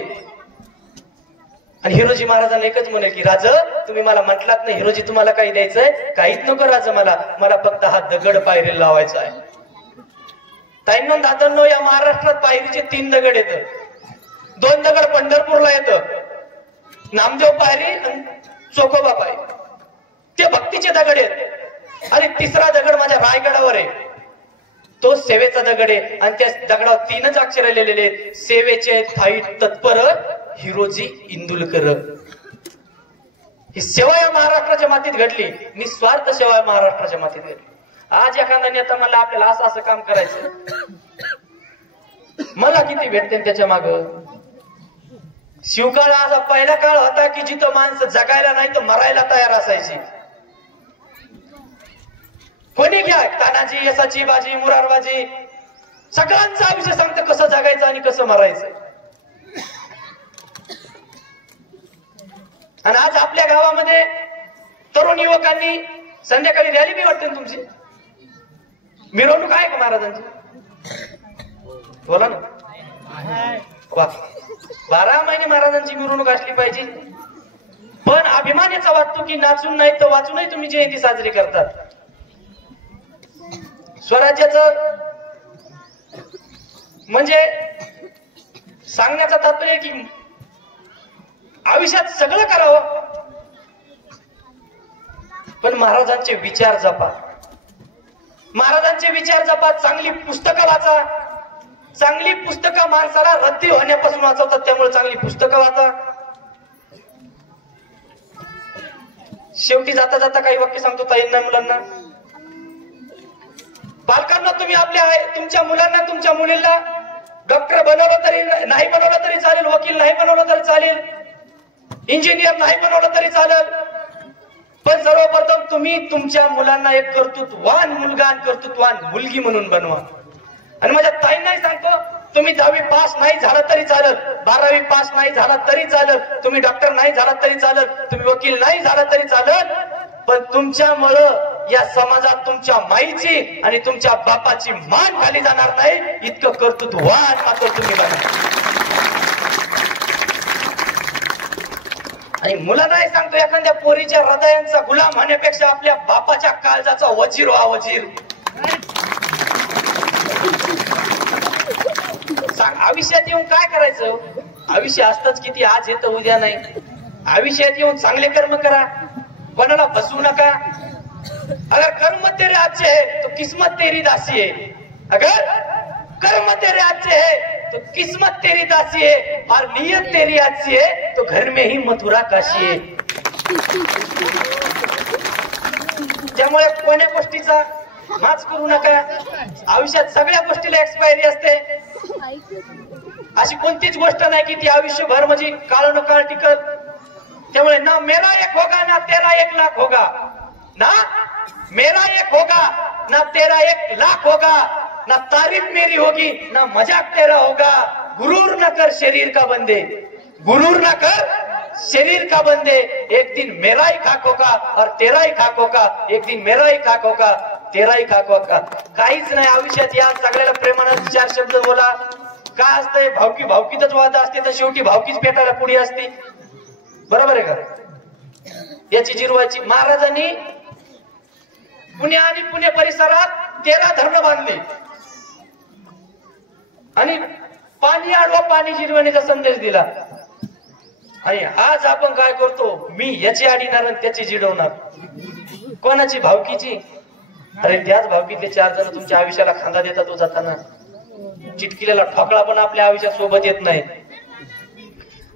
आणि हिरोजी महाराजांना एकच म्हणे की राजा, तुम्ही मला म्हटलात नाही हिरोजी तुम्हाला काही द्यायचंय? काहीच नको राजा, मला फक्त हा दगड पायरीला लावायचा आहे. ताईंनो दादांनो, या महाराष्ट्रात पायरीचे 3 दगड येत. 2 दगड पंढरपूरला येत, नामदेव पायरी आणि चोखोबा पायरी, ते भक्तीचे दगड आहेत. आणि 3रा दगड माझ्या रायगडावर आहे, तो सेवेचा दगड आहे. आणि त्या दगडावर 3च अक्षर लिहिलेले आहेत, सेवेचे थाई तत्पर हिरोजी इंदुलकर. ही सेवा या महाराष्ट्राच्या मातीत घडली, निस्वार्थ सेवा या महाराष्ट्राच्या मातीत घडली. आज एखादा नेता मला आपल्याला असं काम करायचं, मला किती भेटते त्याच्या माग. शिवकाळ असा पहिला काळ होता की जिथं माणसं जगायला नाही तर मरायला तयार असायची. कोणी घ्या, तानाजी, यसाची बाजी, मुरारबाजी, सगळ्यांचं आयुष्य सांगतं कसं जगायचं आणि कसं मरायचं. आणि आज आपल्या गावामध्ये तरुण युवकांनी संध्याकाळी रॅली बी वाटते तुमची, मिरवणूक आहे का महाराजांची? बोला ना. 12 महिने महाराजांची मिरवणूक असली पाहिजे. पण अभिमान याचा वाटतो की नाचून नाही तर वाचूनही तुम्ही जयंती साजरी करतात. स्वराज्याचं म्हणजे सांगण्याचा तात्पर्य की आयुष्यात सगळं करावं पण महाराजांचे विचार जपा. महाराजांचे विचार जपा. चांगली पुस्तकं वाचा. चांगली पुस्तकं माणसाला रद्दी होण्यापासून वाचवतात, त्यामुळे चांगली पुस्तकं वाचा. शेवटी जाता जाता काही वाक्य सांगतो ताईंना, मुलांना, पालकांना, तुम्ही तुमच्या मुलांना, तुमच्या मुलींना डॉक्टर बनवलं तरी नाही बनवलं तरी चालेल, वकील नाही बनवलं तरी चालेल, इंजिनियर नाही बनवलं तरी चालेल, पण सर्वप्रथम तुम्ही तुमच्या मुलांना एक कर्तृत्ववान मुलगा आणि कर्तृत्ववान मुलगी म्हणून बनवा. आणि माझ्या ताईंनाही सांगतो, तुम्ही 10वी पास नाही झाला तरी चालेल, 12वी पास नाही झाला तरी चालेल, तुम्ही डॉक्टर नाही झाला तरी चालेल, तुम्ही वकील नाही झाला तरी चालेल, पण तुमच्यामुळं या समाजात तुमच्या माईची आणि तुमच्या बापाची मान खाली जाणार नाही, इतकं कर्तृत्ववान मात्र तुम्ही बना. आणि मुलांनाही सांगतो, एखाद्या पोरीच्या हृदयांचा गुलाम होण्यापेक्षा आपल्या बापाच्या काळजाचा वजीर व्हा, वजीर. आयुष्यात येऊन काय करायचं? आयुष्य असतंच किती, आज येतं उद्या नाही. आयुष्यात येऊन चांगले कर्म करा, कोणाला फसवू नका. अगर कर्म तेरे अच्छे है तो किस्मत तेरी दासी है, अगर कर्म तेरे अच्छे है तो किस्मत तेरी दासी है, और नियत तेरी अच्छी है तो घर में ही मथुरा काशी है. त्यामुळे कोण्या गोष्टीचा माच करू नका. आयुष्यात सगळ्या गोष्टीला एक्सपायरी असते. अशी कोणतीच गोष्ट नाही की ती आयुष्यभर म्हणजे काळ न काळ टिकत. त्यामुळे ना मेरा एक होगा ना तेरा 1 लाख होगा, ना मेरा एक होगा ना तेरा 1 लाख होगा, ना तारीफ मेरी होगी ना मजाक तेरा होगा. गुरूर न कर शरीर का बंदे, गुरूर न कर शरीर का बंदे, एक दिन मेरा ही खाक होगा और तेरा ही खाक होगा, एक दिन मेरा ही खाक होगा तेरा ही खाक होगा. काहीच नाही आयुष्यात. या सगळ्याला प्रेमानं 4 शब्द बोला. काय असतंय? भावकी भावकीतच वाद असते तर शेवटी भावकीच पेटायला पुढे असते. बरोबर आहे का? याची जिरवायची. महाराजांनी पुणे आणि पुणे परिसरात 13 धरणं बांधली आणि पाणी अडवा, पाणी जिरवण्याचा संदेश दिला. आणि आज आपण काय करतो? मी याची अडीणार आणि त्याची जिडवणार. कोणाची? भावकीची. अरे त्याच भावकीतले 4 जण तुमच्या आयुष्याला खांदा देतात. तो जाताना चिटकिलेला ठोकळा पण आपल्या आयुष्यात सोबत येत नाही.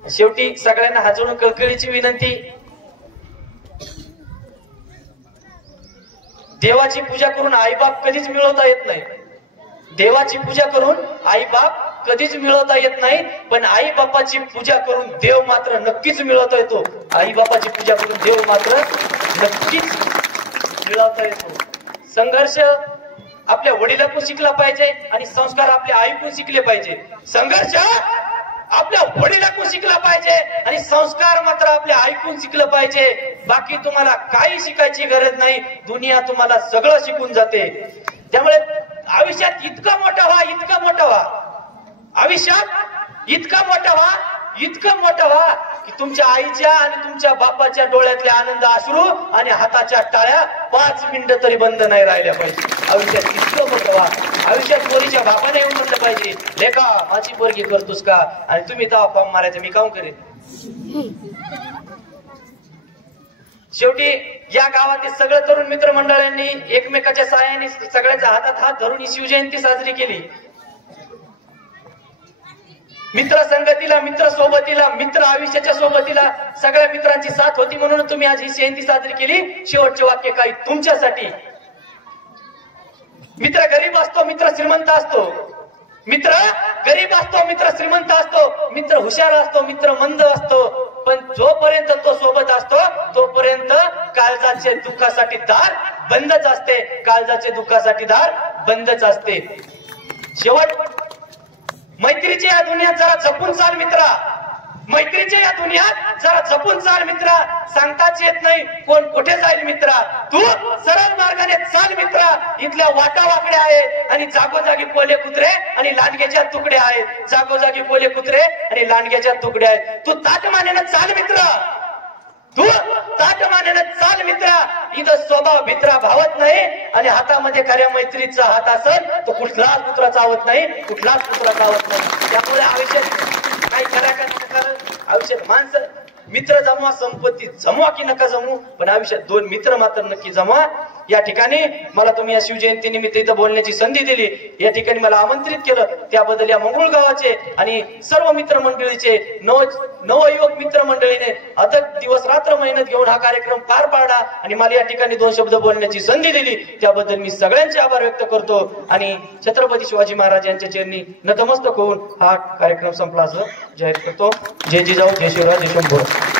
शेवटी सगळ्यांना हात जोडून कळकळीची विनंती, देवाची पूजा करून आईबाप कधीच मिळवता येत नाही. देवाची पूजा करून आईबाप कधीच मिळवता येत नाही, पण आई बापाची पूजा करून देव मात्र नक्कीच मिळवता येतो. आई बापाची पूजा करून देव मात्र नक्कीच मिळवता येतो. संघर्ष आपल्या वडिलांकडून शिकला पाहिजे आणि संस्कार आपल्या आईकडून शिकले पाहिजे. संघर्ष आपल्या वडिलांकडून शिकला पाहिजे आणि संस्कार मात्र आपल्या आईकडून शिकलं पाहिजे. बाकी तुम्हाला काही शिकायची गरज नाही. दुनिया तुम्हाला सगळं शिकून जाते. त्यामुळे आयुष्यात इतका मोठा व्हा, इतका मोठा व्हा, आयुष्यात इतका मोठा व्हा, इतकं मोठं व्हा की तुमच्या आईच्या आणि तुमच्या बापाच्या डोळ्यातले आनंद अश्रू आणि हाताच्या टाळ्या 5 मिनिटं तरी बंद नाही राहिल्या पाहिजे. आयुष्यात इतकं मोठं व्हा. आयुष्यात पोरीच्या बापाने येऊन म्हणलं पाहिजे, लेका माझी पोरगी करतोस का, आणि तुम्ही तेव्हा फॉर्म मारायचं, मी काऊन करेन. शेवटी या गावातील सगळं तरुण मित्रमंडळांनी एकमेकाच्या सहाय्याने सगळ्यांच्या हातात हात धरून ही शिवजयंती साजरी केली. मित्र संगतीला, मित्र सोबतीला, मित्र आयुष्याच्या सोबतीला सगळ्या मित्रांची साथ होती म्हणून तुम्ही आज ही जयंती साजरी केली. शेवटचे वाक्य काही तुमच्यासाठी. मित्र गरीब असतो, मित्र श्रीमंत असतो. मित्र गरीब असतो, मित्र श्रीमंत असतो. मित्र हुशार असतो, मित्र मंद असतो. पण जोपर्यंत तो सोबत असतो तोपर्यंत काळजाच्या दुःखासाठी दार बंदच असते. काळजाचे दुःखासाठी दार बंदच असते. शेवट मैत्रीच्या या दुनियात जरा जपून चाल मित्रा. मैत्रीच्या या दुनियात जरा जपून चाल मित्रा. सांगताच येत नाही कोण कुठे जाईल मित्रा. तू सरळ मार्गाने चाल मित्रा. इथल्या वाटा वाकड्या आहेत आणि जागोजागी पोले कुत्रे आणि लांडग्याच्या तुकड्या आहेत. जागोजागी पोले कुत्रे आणि लांडग्याच्या तुकड्या आहेत. तू ताटमानेनं चाल मित्रा. तू ताटमानेनं चाल मित्रा. इथं स्वभाव भित्रा भावत नाही आणि हातामध्ये खऱ्या मैत्रीचा हात असेल तर कुठलाच कुत्रा चावत नाही, कुठलाच कुत्रा चावत नाही. त्यामुळे आयुष्यात काही करा का नका, आयुष्यात माणसं मित्र जमवा, संपत्ती जमवा की नका जमू, पण आयुष्यात 2 मित्र मात्र नक्की जमवा. या ठिकाणी मला तुम्ही या शिवजयंती निमित्त इथं बोलण्याची संधी दिली. या ठिकाणी मला आमंत्रित केलं त्याबद्दल या मंगरुळ गावाचे आणि सर्व मित्रमंडळीचे नवयुवक मित्रमंडळीने अथक दिवस रात्र मेहनत घेऊन हा कार्यक्रम पार पाडला आणि मला या ठिकाणी 2 शब्द बोलण्याची संधी दिली. त्याबद्दल मी सगळ्यांचे आभार व्यक्त करतो आणि छत्रपती शिवाजी महाराज यांच्या चरणी नतमस्तक होऊन हा कार्यक्रम संपला असं जाहीर करतो. जय जिजाऊ, जय शिवराज, जय शंभू.